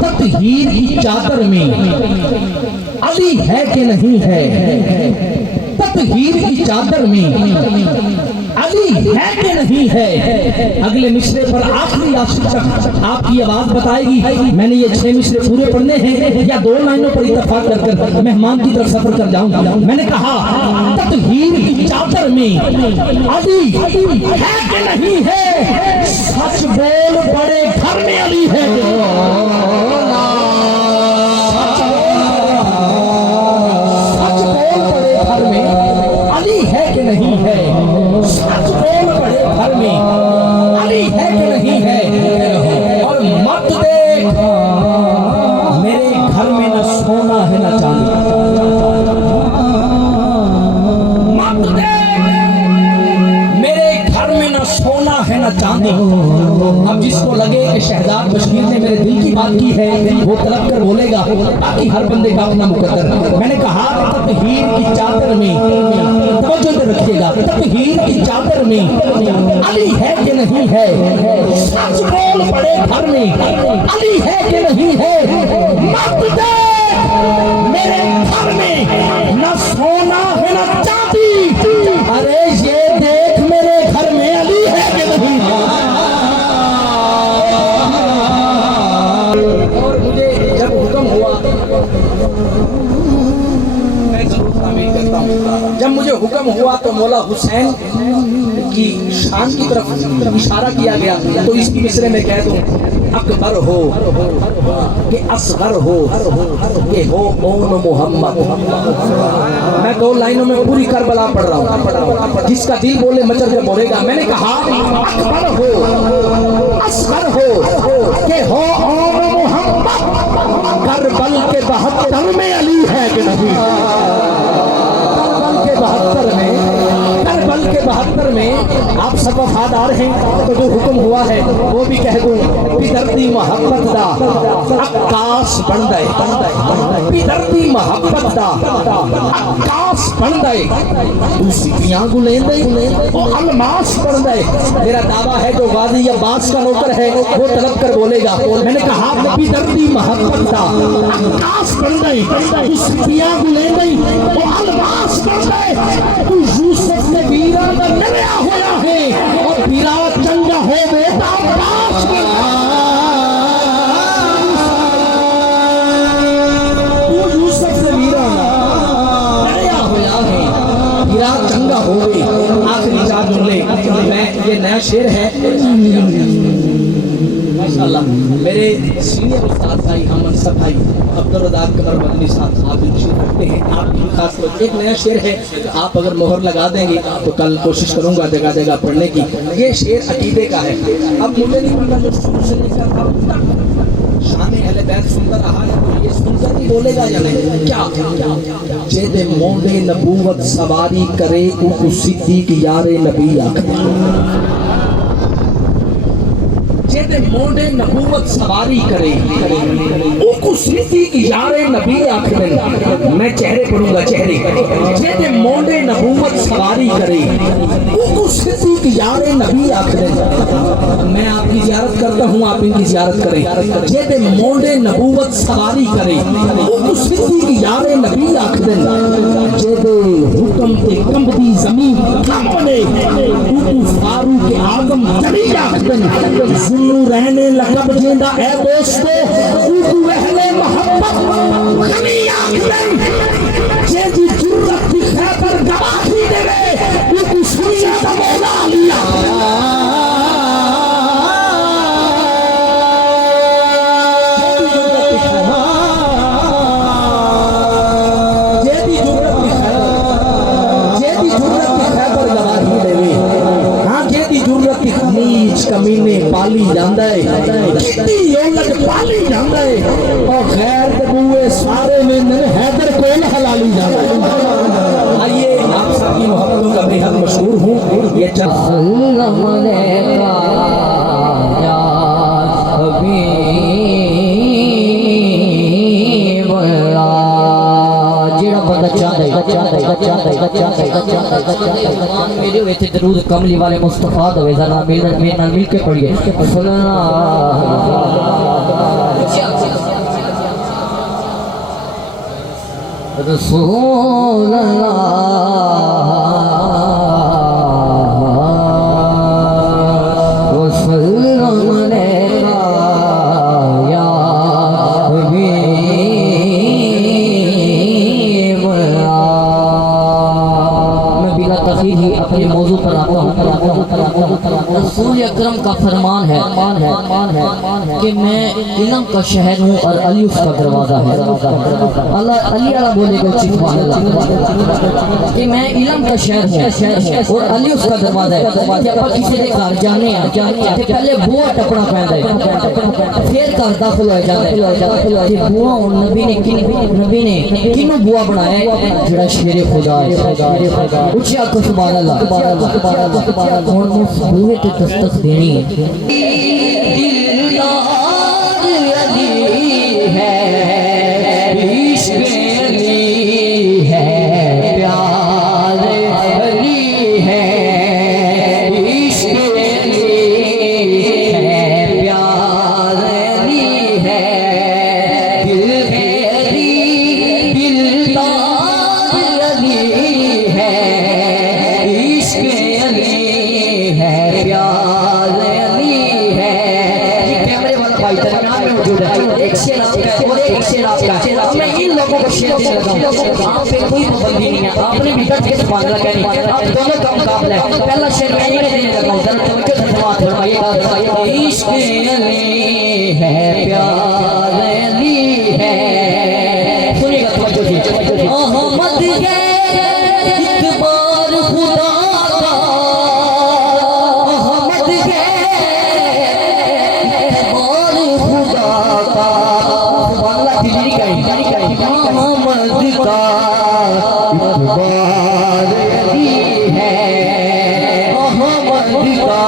तत्हीर की चादर में अली है कि नहीं है, तत्हीर की चादर में अली है कि नहीं है। अगले मिसरे पर आखिरी आशिक आपकी आवाज बताएगी। मैंने ये 6 मिसरे पूरे पढ़ने हैं या 2 लाइनों पर इत्तेफाक कर मेहमान की तरफ सफर कर जाऊंगा। मैंने कहा तत्हीर की चादर में अली है कि नहीं है, सच बोल बड़े घर में अली है। सच बोल बड़े घर में अली है कि नहीं है, सच बोल बड़े घर में अली है कि नहीं है। और मत देख मेरे घर में न सोना है न चांदी, मत देख मेरे घर में न सोना है न चांदी। अब जिसको लगे कि शहजाद बशीर ने मेरे दिल की बात की है वो तलब कर बोलेगा, ताकि हर बंदे का अपना मुकद्दर। मैंने कहा तत्हीर की चादर में, तवज्जो से रखिएगा, तत्हीर की चादर में अली है कि नहीं है, सच बोल बड़े घर में अली है कि नहीं है। मत देख मेरे घर में न सोना है न चांदी, अरे ये देख मेरे घर में अली है कि नहीं है। और मुझे जब हुक्म हुआ, मैं जरूर तामील करता हूँ, जब मुझे हुक्म हुआ तो मौला हुसैन की शान की तरफ इशारा किया गया। तो इसकी मिसरे में कह दूं अकबर हो कि असगर हो कि हो ओन मोहम्मद। मैं 2 लाइनों में पूरी करबला पढ़ रहा हूँ, जिसका दिल बोले मचल के बोलेगा। मैंने कहा अकबर हो असगर हो कि हो ओन मोहम्मद। करबल के 72 में अली है कि नहीं, करबल के 72 में, करबल के 72 में आप सब वफादार हैं। तो जो हुक्म हुआ है वो भी कह दूं, बिदर्दी मोहब्बत दा आकाश बन दे, बिदर्दी मोहब्बत दा आकाश बन दे, तू सिपियां गुलें दे वो अलमास बन दे। मेरा दावा है जो गाजी अब्बास का नौकर है वो तलब कर बोलेगा। मैंने कहा बिदर्दी मोहब्बत दा आकाश बन दे, तू सिपियां गुलें दे वो अलमास बन दे। तू यूसुफ ने वीरा दा नरिया होया है और वीरा चंगा हो बेटा होवे। आखिरी 4 जुमले मैं, ये नया शेर है माशाअल्लाह। मेरे सीनियर उस्ताद भाई हमन सब भाई अब्दुल रज़ाक कमर मदनी साहब आप भी तशरीफ रखते हैं, आप भी खास तौर एक नया शेर है, आप अगर मोहर लगा देंगे तो कल कोशिश करूंगा जगह जगह पढ़ने की। ये शेर अकीदे का है। अब मुझे नहीं पता जो शुरू से लेकर अब तक शान अहले बैत सुनता रहा है तो ये सुनकर ही बोलेगा या नहीं? क्या जेदे मोंडे नबूवत सवारी करे उनको सिद्दीक यारे नबी आखदे। जेदे मोंडे नबूवत सवारी करे उनको सिद्दीक यारे नबी आखदे। मैं चेहरे पढ़ूंगा, चेहरे। जेदे मोंडे नबूवत सवारी करे उनको सिद्दीक यारे नबी आखदे। मैं आपकी ज़ियारत करता हूँ, आप इनकी ज़ियारत करें। जेदे मोंडे नबूवत सवारी करे उनको सिद्दीक यारे नबी आखदे। जेदे हुक्म ते कंबदी ज़मीन कांपने उनको फारूक आज़म जली आखदे। जुल्लू रहने लकब जेंदा है दोस्तों उनको अहले मोहब्बत गनी आखदे। जेदी जुर्रत दी खैबर गवाही देवे उनको सुनिया दा मौला अली आखदे। कमीने पाली जांदा है, कितनी औलत पाली जांदा है और खैर के बुए सारे में हैदर कोल हलाली जांदा है। आइए आप सबकी मोहब्बतों का बेहद मशहूर हूँ ये मेरे वे थे दरूद कमली वाले मुस्तफा दवे जरा मेरे नाल मिल के पढ़िए रसूल अपने मौजू पर आता हूँ। रसूल अकरम का फरमान है कि मैं इल्म का शहर हूँ और अली उसका दरवाज़ा है। अल्लाह अली अल्लाह बोलेगा कि मैं इल्म का शहर हूँ और अली उसका दरवाज़ा है। जब आप किसी के घर जाने पहले बुआ टपना पैदा है फिर घर दाखिल हो जाता है। बुआ नबी ने किनू बुआ बनाया जड़ा शेरे खुदा है। उच्चा को सुभान अल्लाह बूहे ते दस्तक देनी दिलदार अली है, इश्क़ अली है, प्यार अली है, इश्क़ अली है, प्यार अली है, दिल है अली, दिलदार अली है, इश्क़ अली है, प्यार अली है। ये कैमरे वाला भाई दरमियान में मौजूद है। एक शेर आपका और एक शेर आपका। मैं इन लोगों को शेर देने लगा हूँ। आप पे कोई पाबंदी नहीं है, आपने भी डट के सुभान अल्लाह कहनी। आप दोनों का मुकाबला है। पहला शेर मैं इन्हें देने लगा हूँ। जरा तवज्जो से समाअत फरमाइएगा। इश्क़ अली है, प्यार अली है। सुनिएगा तवज्जो से। अहमद है इतबार खुदा का, अहमद है इतबार खुदा का। सुभान अल्लाह दिली का अहमद का इतबार अली है, अहमद का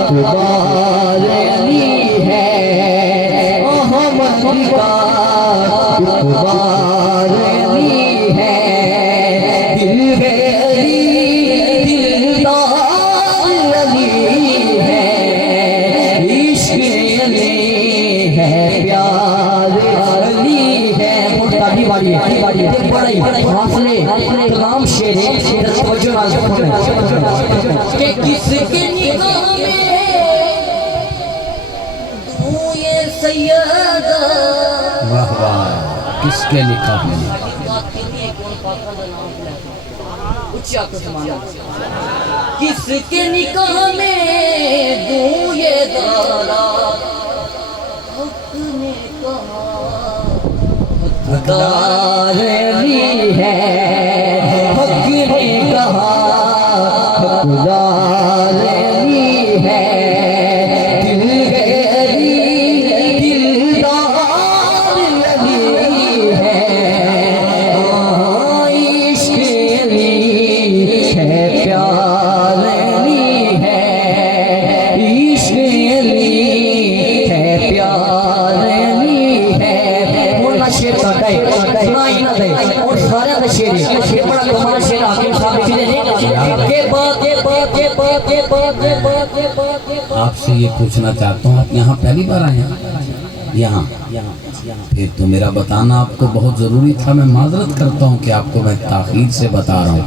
इतबार अली है, अहमद का इतबार अली है, दिल है अली, दिलदार अली है, इश्क़ अली है, प्यार अली है। मुर्तादी वाली बड़े हाफले कलाम शेर है। तवज्जो नाल सुनो कि किसके निगाह में तू ये सैयदा, वाह वाह, किसके निगाह में ऊंचा आसमान किसके निकाह में दूं ये दारा हक ने कहा हकदार भी है हक ने कहा हकदार भी है आपसे ये पूछना चाहता हूँ, आप यहाँ पहली बार आए हैं? यहाँ फिर तो मेरा बताना आपको बहुत ज़रूरी था। मैं माजरत करता हूँ कि आपको मैं ताख़ीर से बता रहा हूँ।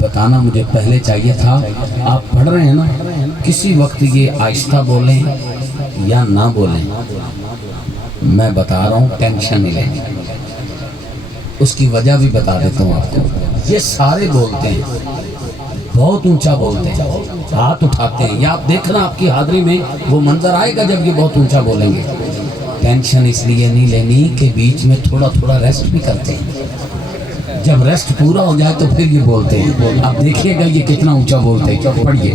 बताना मुझे पहले चाहिए था। आप पढ़ रहे हैं ना, किसी वक्त ये आहिस्ता बोलें या ना बोलें, मैं बता रहा हूँ, टेंशन नहीं लें। उसकी वजह भी बता देता हूँ आपको। ये सारे बोलते हैं, बहुत ऊंचा बोलते हैं, हाथ उठाते हैं, या आप देखना आपकी हाजिरी में वो मंजर आएगा जब ये बहुत ऊंचा बोलेंगे। टेंशन इसलिए नहीं लेनी कि बीच में थोड़ा थोड़ा रेस्ट भी करते हैं। जब रेस्ट पूरा हो जाए तो फिर ये बोलते हैं। आप देखिएगा ये कितना ऊंचा बोलते हैं। पढ़िए।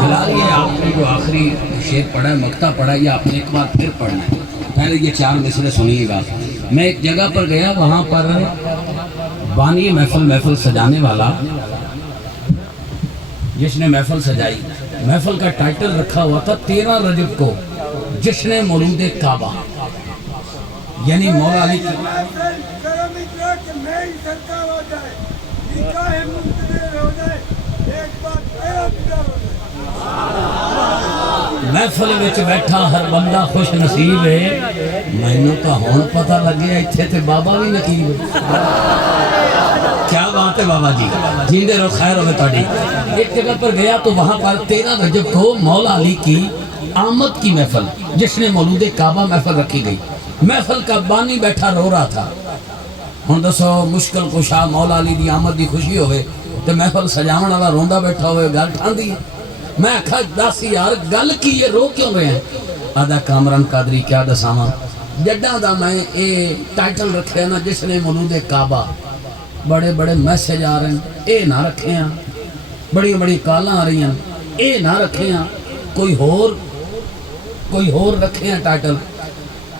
फिलहाल ये आपने जो आखिरी शेर पढ़ा है, मक्ता पढ़ा है, ये आपने एक बार फिर पढ़ना है। पहले ये 4 मिसरे सुनिएगा। मैं एक जगह पर गया, वहाँ पर बानी महफिल सजाने वाला, जिसने महफिल सजाई, महफिल का टाइटल रखा हुआ था 13 रजब को जश्न मौलूद काबा, यानी मौला अली महफिल में बैठा हर बंदा खुश नसीब है। मैनू तो हुण पता लगे इत्थे ते बाबा भी नकीब है। क्या बात है बाबा जी, जींदे रहो, खैर हो तुहाडी। एक जगह पर गया तो वहाँ पर 13 रजब को मौला अली की आमद की महफिल, जिसने मौलूद काबा महफिल रखी गई। महफिल का बानी बैठा रो रहा था। हुण दसो मुश्किल कुशा मौला अली की आमद की खुशी होवे तो महफिल सजावन वाला रोंदा बैठा होवे, गल ठांदी है। मैं आखा दस यार गल की है, रो क्यों रहे हैं? आदा कामरान कादरी क्या दसावा, जड्डा दा मैं ये टाइटल रखे ना जिसने मौलूद काबा, बड़े बड़े मैसेज आ रहे हैं, ये ना रखे हैं। बड़ी बड़ी कालां आ रही हैं, ये ना रखे हैं। कोई होर रखे हैं टाइटल,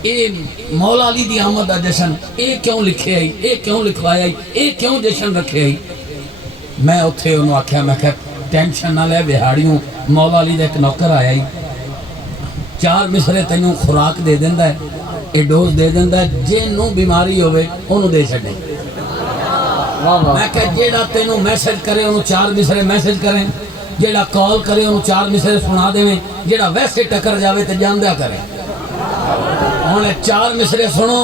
ये मौला अली दी आमद दा जशन, ये क्यों लिखे आई, ये क्यों लिखवाया, ये क्यों जशन रखे आई? मैं उत्थे उन्होंने आख्या, मैं क्या टेंशन ना ले बिहाड़ियों, मौला अली का एक नौकर आया ही 4 मिसरे तेनों खुराक दे देंदा है, ये डोज दे देंदा है, जिन्नू बीमारी होवे उन्होंने दे छड़े। मैं क्या जेड़ा तेनों मैसेज करे उन्होंने 4 मिसरे मैसेज करें, जेड़ा कॉल करे उन्होंने 4 मिसरे सुना देवें, जेड़ा वैसे टकर जावे तो जानदा करे। हुण 4 मिसरे सुनो,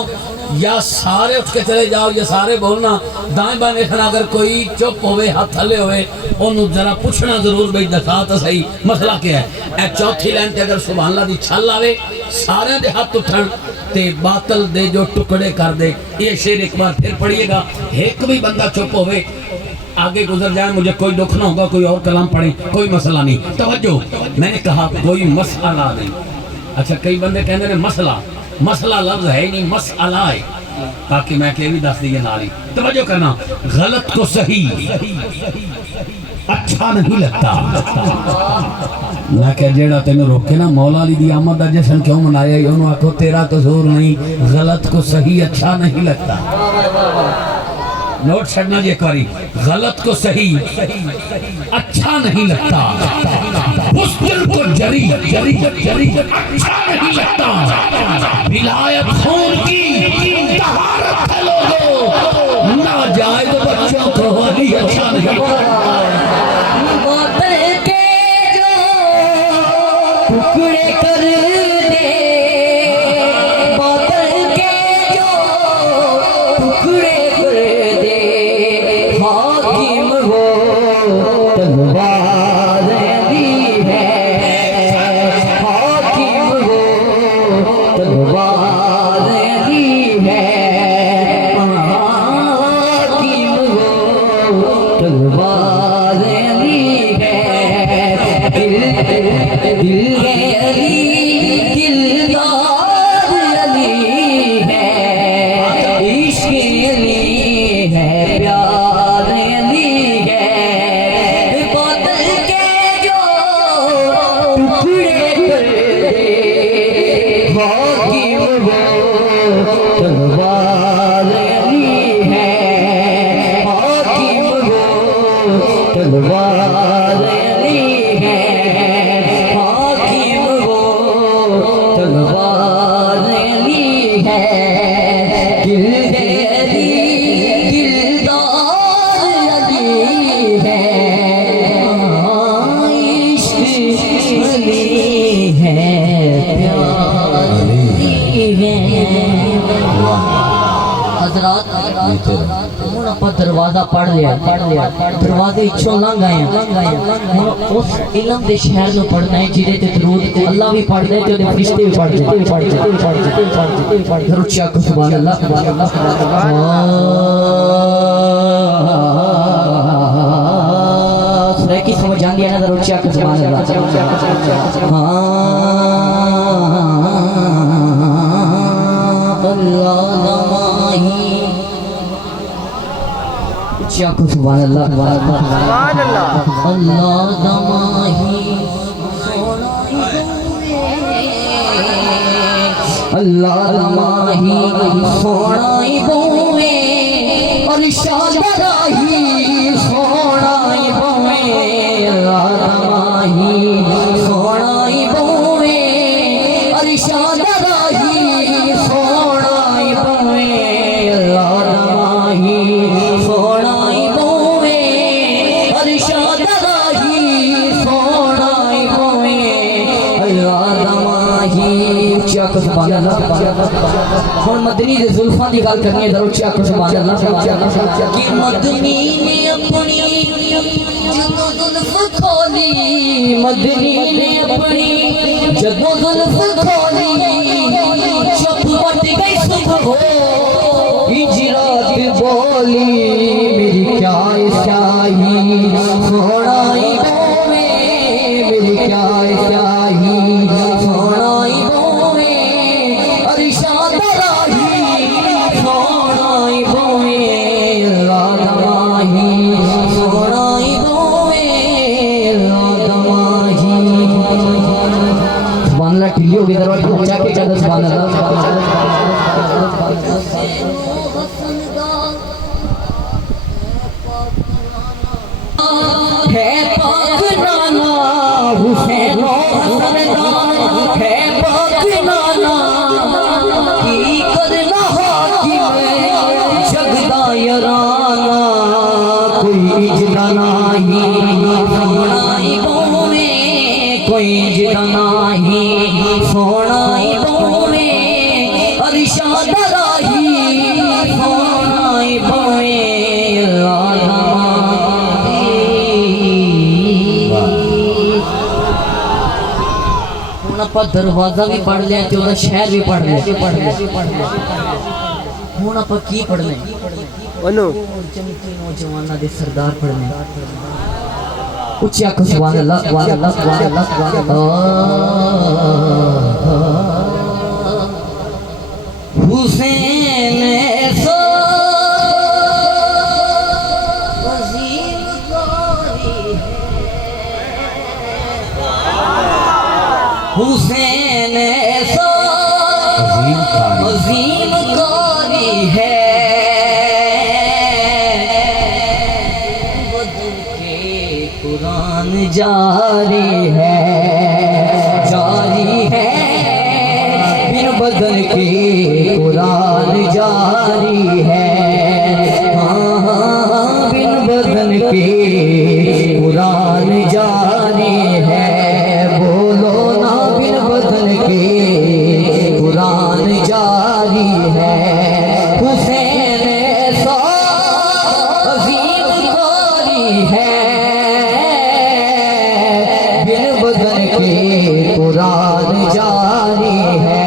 या सारे उठ के चले जाओ या सारे बोलना। दाएं बाएं देखना, अगर कोई चुप होवे हाथ थले होवे ओनू जरा पूछना जरूर, भाई दसा तो सही मसला क्या है। ए चौथी लाइन ते अगर सुभान अल्लाह दी छल आवे, सारे दे हाथ उठन, ते बातल दे जो टुकड़े कर दे। ये शेर एक बार फिर पढ़िएगा, एक भी बंदा चुप होवे आगे गुजर जाए, मुझे कोई दुख ना होगा, कोई और कलाम पढ़े, कोई मसला नहीं। तवज्जो, मैंने कहा कोई मसला नहीं। अच्छा कई बंदे कहते हैं मसला, मसला लफ्ज है नहीं, मसला है, ताकि मैं के भी दस दिए नाली। तवज्जो करना, गलत को सही अच्छा नहीं लगता। मैं कह जेड़ा तेन रोके ना मौला अली दी आमद दा जश्न क्यों मनाया, उन्होंने आखो तेरा कसूर नहीं, गलत को सही अच्छा नहीं लगता। नोट छड़ना जी एक बारी, गलत को सही अच्छा नहीं लगता, मुश्किल को जरी जरी जरी अच्छा नहीं लगता। विलायत खून की तहारत है लोगों, ना जाए तो बच्चों को वाली अच्छा नहीं लगता। टुकड़े कर दे बादल के जो टुकड़े कर दे, हाकिम वो तलवार दी है, हाकिम वो तलवार दी है, हाकिम वो तलवार दी है। दिल दरवाजा पढ़ लिया, दरवाजे इच्छों लंघ आए, उस इलम दे शहर में पढ़ना है जिदे ते दरूद अल्लाह भी पढ़ दे ते फरिश्ते भी पढ़ दे। रुचिया को सुभान अल्लाह। सुने की समझ आंदी है ना, रुचिया को सुभान अल्लाह। को सुभान अल्लाह, सुभान अल्लाह। अल्लाह दमाही अल्लाह दमाही सोनाई बोए और शादराही सोनाई बोए, अल्लाह दमाही सोनाई बोए और शादराही सोनाई बोए, अल्लाह दमाही मदनी दे जुल्फां दी गल करनी है, जरूर चेक सुभान अल्लाह। कि मदनी ने अपनी जदों जुल्फ खोली, मदनी ने अपनी जदों जुल्फ खोली, चुप पट गई सुबह हिजरत बोली, मेरी क्या स्याही सोनाई बोवे, मेरी क्या स्याही सोनाई बोवे और शादराही सोनाई बोवे, लादमाही सोनाई बोवे, लादमाही। सुभान अल्लाह। ढिल्ली होगी दरवाजा को जाके कहते सुभान अल्लाह। है पाक नाना हुसैन हसन है पाक नाना की करना हाकिम जगदा यराना, कोई इजदा नहीं सोनाई बोवे, कोई इजदा नहीं सोनाई बोवे और शादराही सोनाई बोवे, ਆਪਾਂ ਦਰਵਾਜ਼ਾ ਵੀ ਪੜ ਲਿਆ ਤੇ ਉਹਦਾ ਸ਼ਹਿਰ ਵੀ ਪੜ ਲਿਆ ਹੁਣ ਆਪਾਂ ਕੀ ਪੜਨਾ ਹੈ ਉਹਨੂੰ ਚਮਕੀ ਨੌਜਵਾਨਾਂ ਦੇ ਸਰਦਾਰ ਪੜਨੇ ਉੱਚੀ ਆਖੋ ਸੁਭਾਨ ਅੱਲਾਹ ਸੁਭਾਨ ਅੱਲਾਹ ਸੁਭਾਨ ਅੱਲਾਹ ਸੁਭਾਨ ਅੱਲਾਹ हुसैन सो वजीम कारी हुसैन सो वजीम कारी है बदल के कुरान जारी है बिन बदल के कुरान जारी है हाँ बिन बदल के कुरान जारी है बोलो ना बिन बदल के कुरान जारी है हुसैन सा अजीम कारी है बिन बदल के कुरान जारी है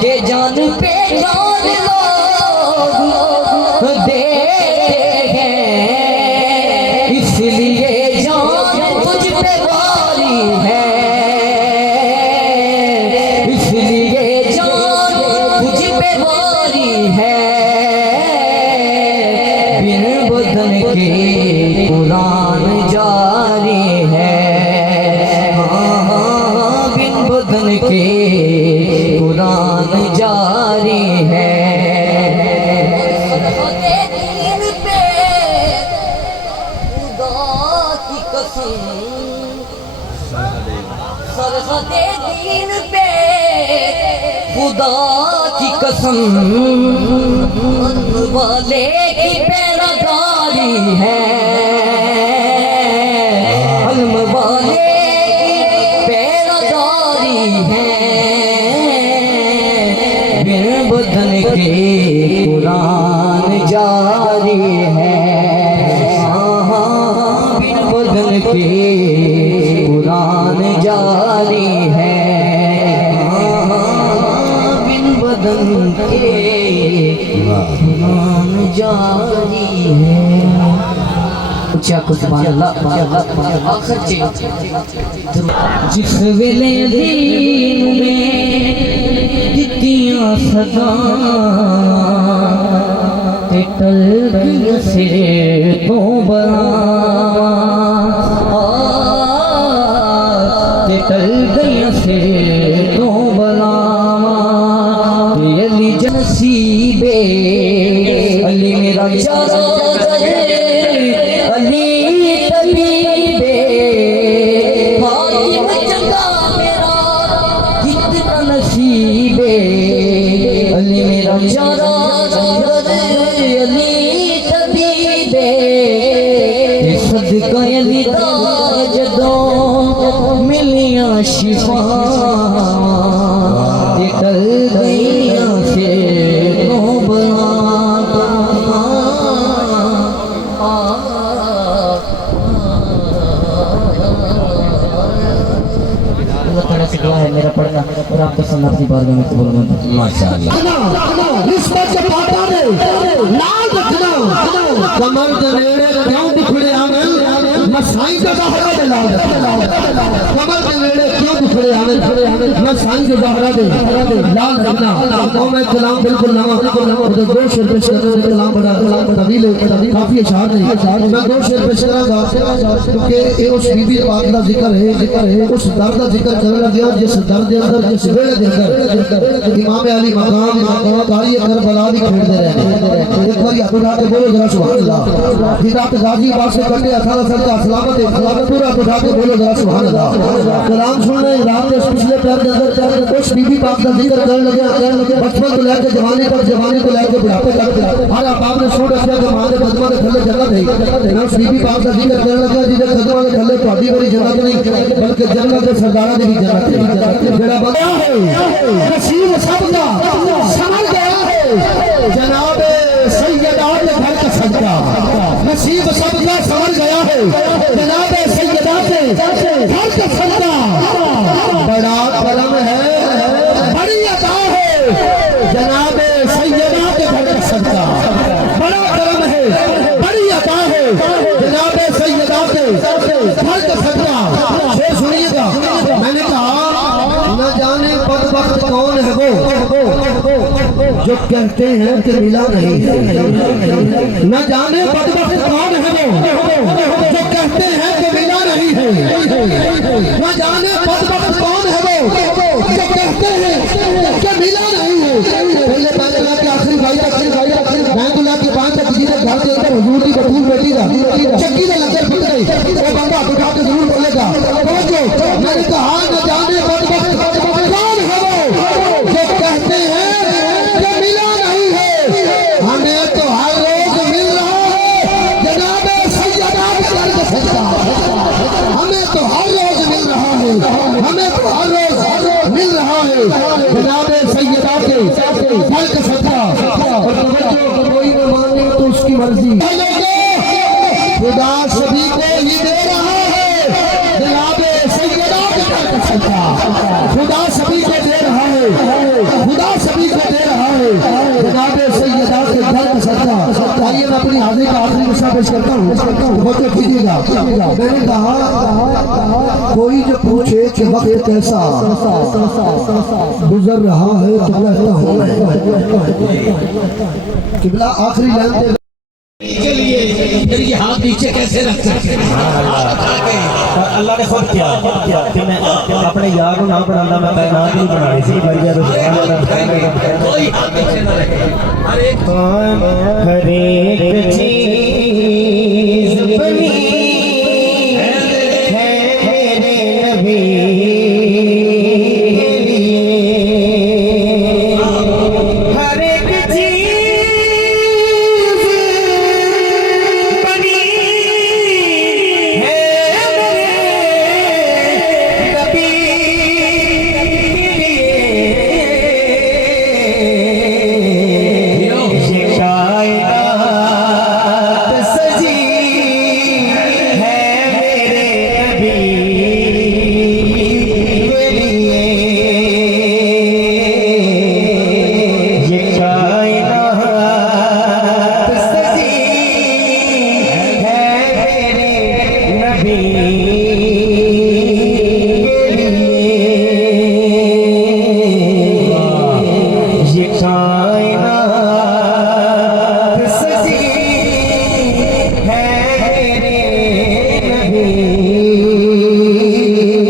के जान पे जान लोग देते हैं इसलिए जान तुझ पे वारी है इसलिए जान तुझ पे वारी है बिन बदल के कुरान जारी है हाँ बिन बदल के कुरान जारी है दीन पे खुदा की कसम सरहदे दीन पे खुदा की कसम वाले की पैरादारी है अलम वाले की पैरादारी है बदन के कुरान जारी है हाँ बिन बदन के कुरान जारी है हाँ बिन बदन के कुरान जारी है जिस वेले दीन में दित्तियां सदा ते टल गई सिर तो बना ते टल गई सिर तो बना अली जनसीबे अली मेरा यारा अली तबीबे हाकिम चंगा मेरा कितना नसीबे अली मेरा यारा अली तबीबे सदका अली दा जदों मिलियां शिफा टल गईयां से तो बना दुआ है मेरा पढ़ना और आपको सलाह की बारगाह में कबूल मंजूर माशाअल्लाह रिश्ते के पाटा दे लाल रखना कमर दे नेड़े क्यों दुखड़े आवे मसाई का दहरा दे लाल कमर दे नेड़े क्यों दुखड़े आवे मसाई का दहरा दे लाल रखना तो मैं कलाम बिल्कुल नवा तो दो शेर पेश करने से कलाम बड़ा तवील काफी अशार नहीं मैं दो शेर पेश करूंगा क्योंकि ये उस बीबी पाक का जिक्र है उस दर्द का जिक्र करने लगे जिस दर्द के अंदर जिस वेले के अंदर इमाम अली मकाम कारी करबला भी खेलते रहे एक बार हाथ उठा के बोलो जरा सुभान अल्लाह हिदायत गाजीबाद से कटे 18 साल का सलामत पूरा उठा के बोलो जरा सुभान अल्लाह कलाम सुन रहे रात के पिछले पैर के अंदर कुछ बीबी पाक का जिक्र करने लगे बचपन को लेकर जवानी तक जवानी को लेकर बुढ़ापे तक हर आप ने सोच रखा कि मां के कदमों के थल्ले जन्नत है मैं उस बीबी पाक का जिक्र करने लगा जिसके कदमों के थल्ले ਤੁਹਾਡੀ बड़ी जन्नत नहीं बल्कि जन्नत के सरदारा की भी जन्नत है जेड़ा बंदा है नसीब सबका समझ गया है जनाब सैयदा के घर का सदका नसीब सबका समझ गया है जनाब सैयदा के घर का सजदा बड़ा करम है, बड़ी अता है जनाबे सैयदा के घर का सजदा, बड़ा करम है, बड़ी अता है जनाबे सैयदा के घर का सजदा। शेर सुनिएगा, मैंने कहा न जाने बदबख्त कौन है वो जो कहते हैं कि मिला नहीं है, न जाने बदबख्त कौन है वो जो कहते हैं कि मिला नहीं है, न जाने बदबख्त कौन है वो जो कहते हैं कि मिला नहीं है। पहले पहले ला के आखिरी भाई मैं तो ला के 5 तक किसी के घर के अंदर हुजूर की बतूल बेटी का चक्की में लंगर फट गई, वो बंदा उठा के जरूर बोलेगा। मैंने कहा न जाने बदबख्त कौन है वो जो कहते हैं कि मिला नहीं है, हमें तो हर रोज मिल रहा है जनाबे सैयदा के घर का सजदा, हमें तो हर रोज मिल रहा है, हमें तो हर रोज मिल रहा है जनाबे सैयदा के घर का सजदा। और तवज्जो, कोई न माने तो उसकी मर्जी, खुदा सभी को ही दे रहा है जनाबे सैयदा के घर का सजदा, खुदा सभी को दे रहा है, खुदा सभी को दे रहा है जनाबे सैयदा के घर का सजदा। आइए मैं अपनी हाजिरी का आखिरी हिस्सा पेश करता हूँ, बहुत कीजिएगा। मैंने कहा कोई जो पूछे कि वक्त कैसा गुजर रहा है तो कहता हूँ किबला आखिरी लाइन के लिए फिर ये हाथ नीचे कैसे रख सकते हैं? अल्लाह ने खुद किया कि मैं अपने यार को ना बनाना, मैं कायनात नहीं बनानी थी कोई हाथ नीचे न रखे। हर एक चीज बनी है मेरे नबी के लिए, हर एक चीज बनी है मेरे नबी के लिए। ये कायनात सजी है मेरे नबी के लिए, ये कायनात सजी है मेरे नबी के लिए, ये कायनात सजी है मेरे नबी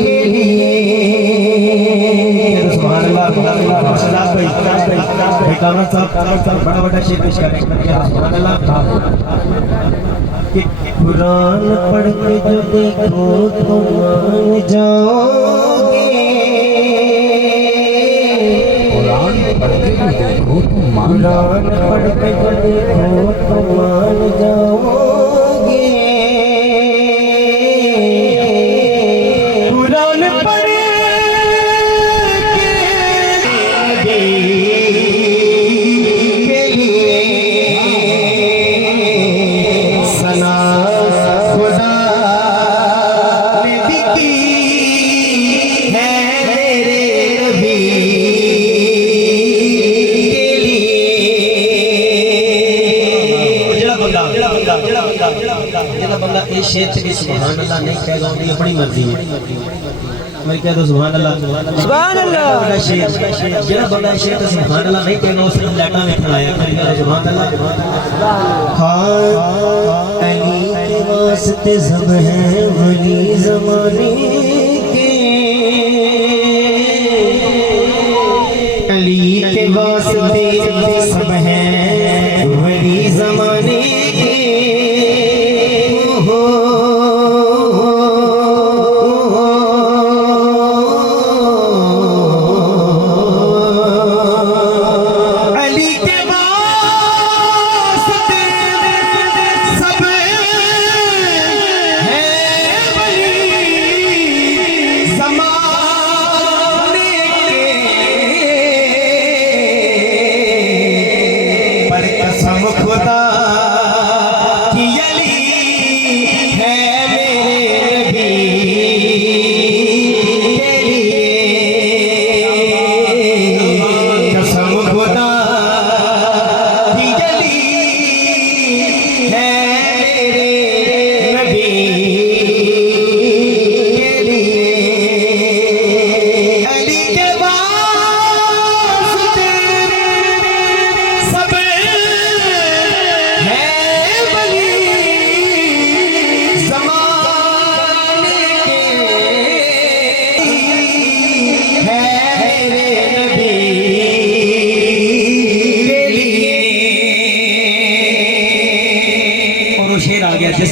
के लिए। सुभान अल्लाह, शहजाद भाई कामर साहब बड़ा बड़ा शेर पेश कर रहे हैं। सुभान अल्लाह। कि कुरान पढ़ के जो देखो तो मान जाओगे, कुरान पढ़ के जो देखो तो मान जाओगे, कुरान पढ़ के के लिए सना खुदा ने भी की है मेरे नबी के लिए। जेड़ा बंदा इस शेर से भी सुभान अल्लाह नहीं कहेगा उनकी अपनी मर्जी है। मैं कह दो सुभान अल्लाह, सुभान अल्लाह। शेर जेड़ा बंदा इस शेर से सुभान अल्लाह नहीं कहेगा उसने लाटा में खड़ाया सुभान अल्लाह। हाँ अली के वास्ते सब है वली ज़माने के, अली के वास्ते सब है वली ज़माने के। अली के वास्ते सब है वली ज़माने के, पर कसम खुदा की अली है मेरे नबी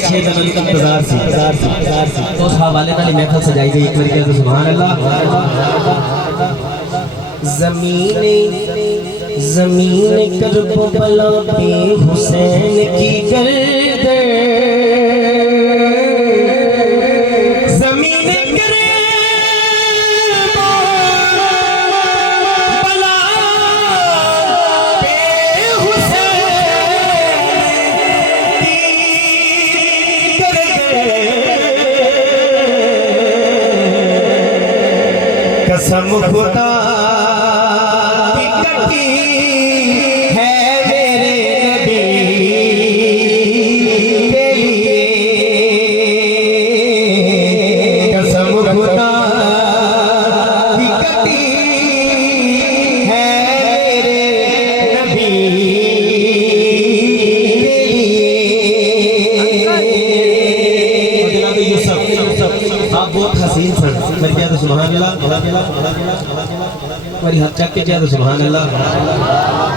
शेर का इंतजार सी तो उस हवाले नाल महफिल सजाई गई। एक बार कह दो सुभान अल्लाह। ज़मीन करबला पे हुसैन की गर्दन, ज़मीन करबला पे हुसैन की गर्दन, कसम खुदा मेरी हाथ चक के जाए तो सुभान अल्लाह।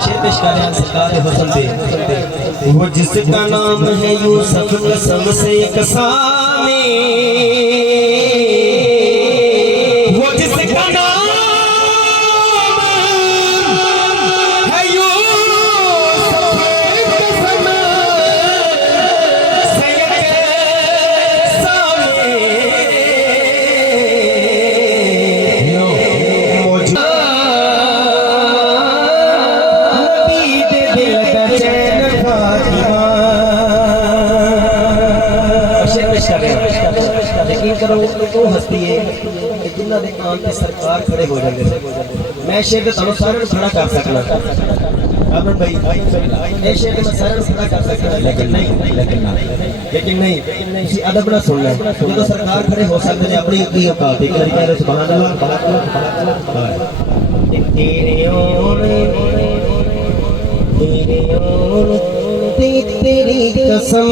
शेर पेश कर रहे हैं सरकार हुस्न पे। वो जिसका नाम है यूसुफ कसम से कसामे, वो जिसका नाम है यूसुफ कसम से कसामे, यकीन करो वो हस्ती है कि जिन्हों के काम पे सरकार खड़े हो जाते हैं। मैं शेर के तुहानू सारे खड़ा कर सकना अमन भाई, ये शेर के मैं सारे खड़ा कर सकना, लेकिन नहीं तुसी अदब ना सुनना। जो सरकार खड़े हो सकते हैं अपनी की औकात एक बार कह सुभान अल्लाह। तेरी कसम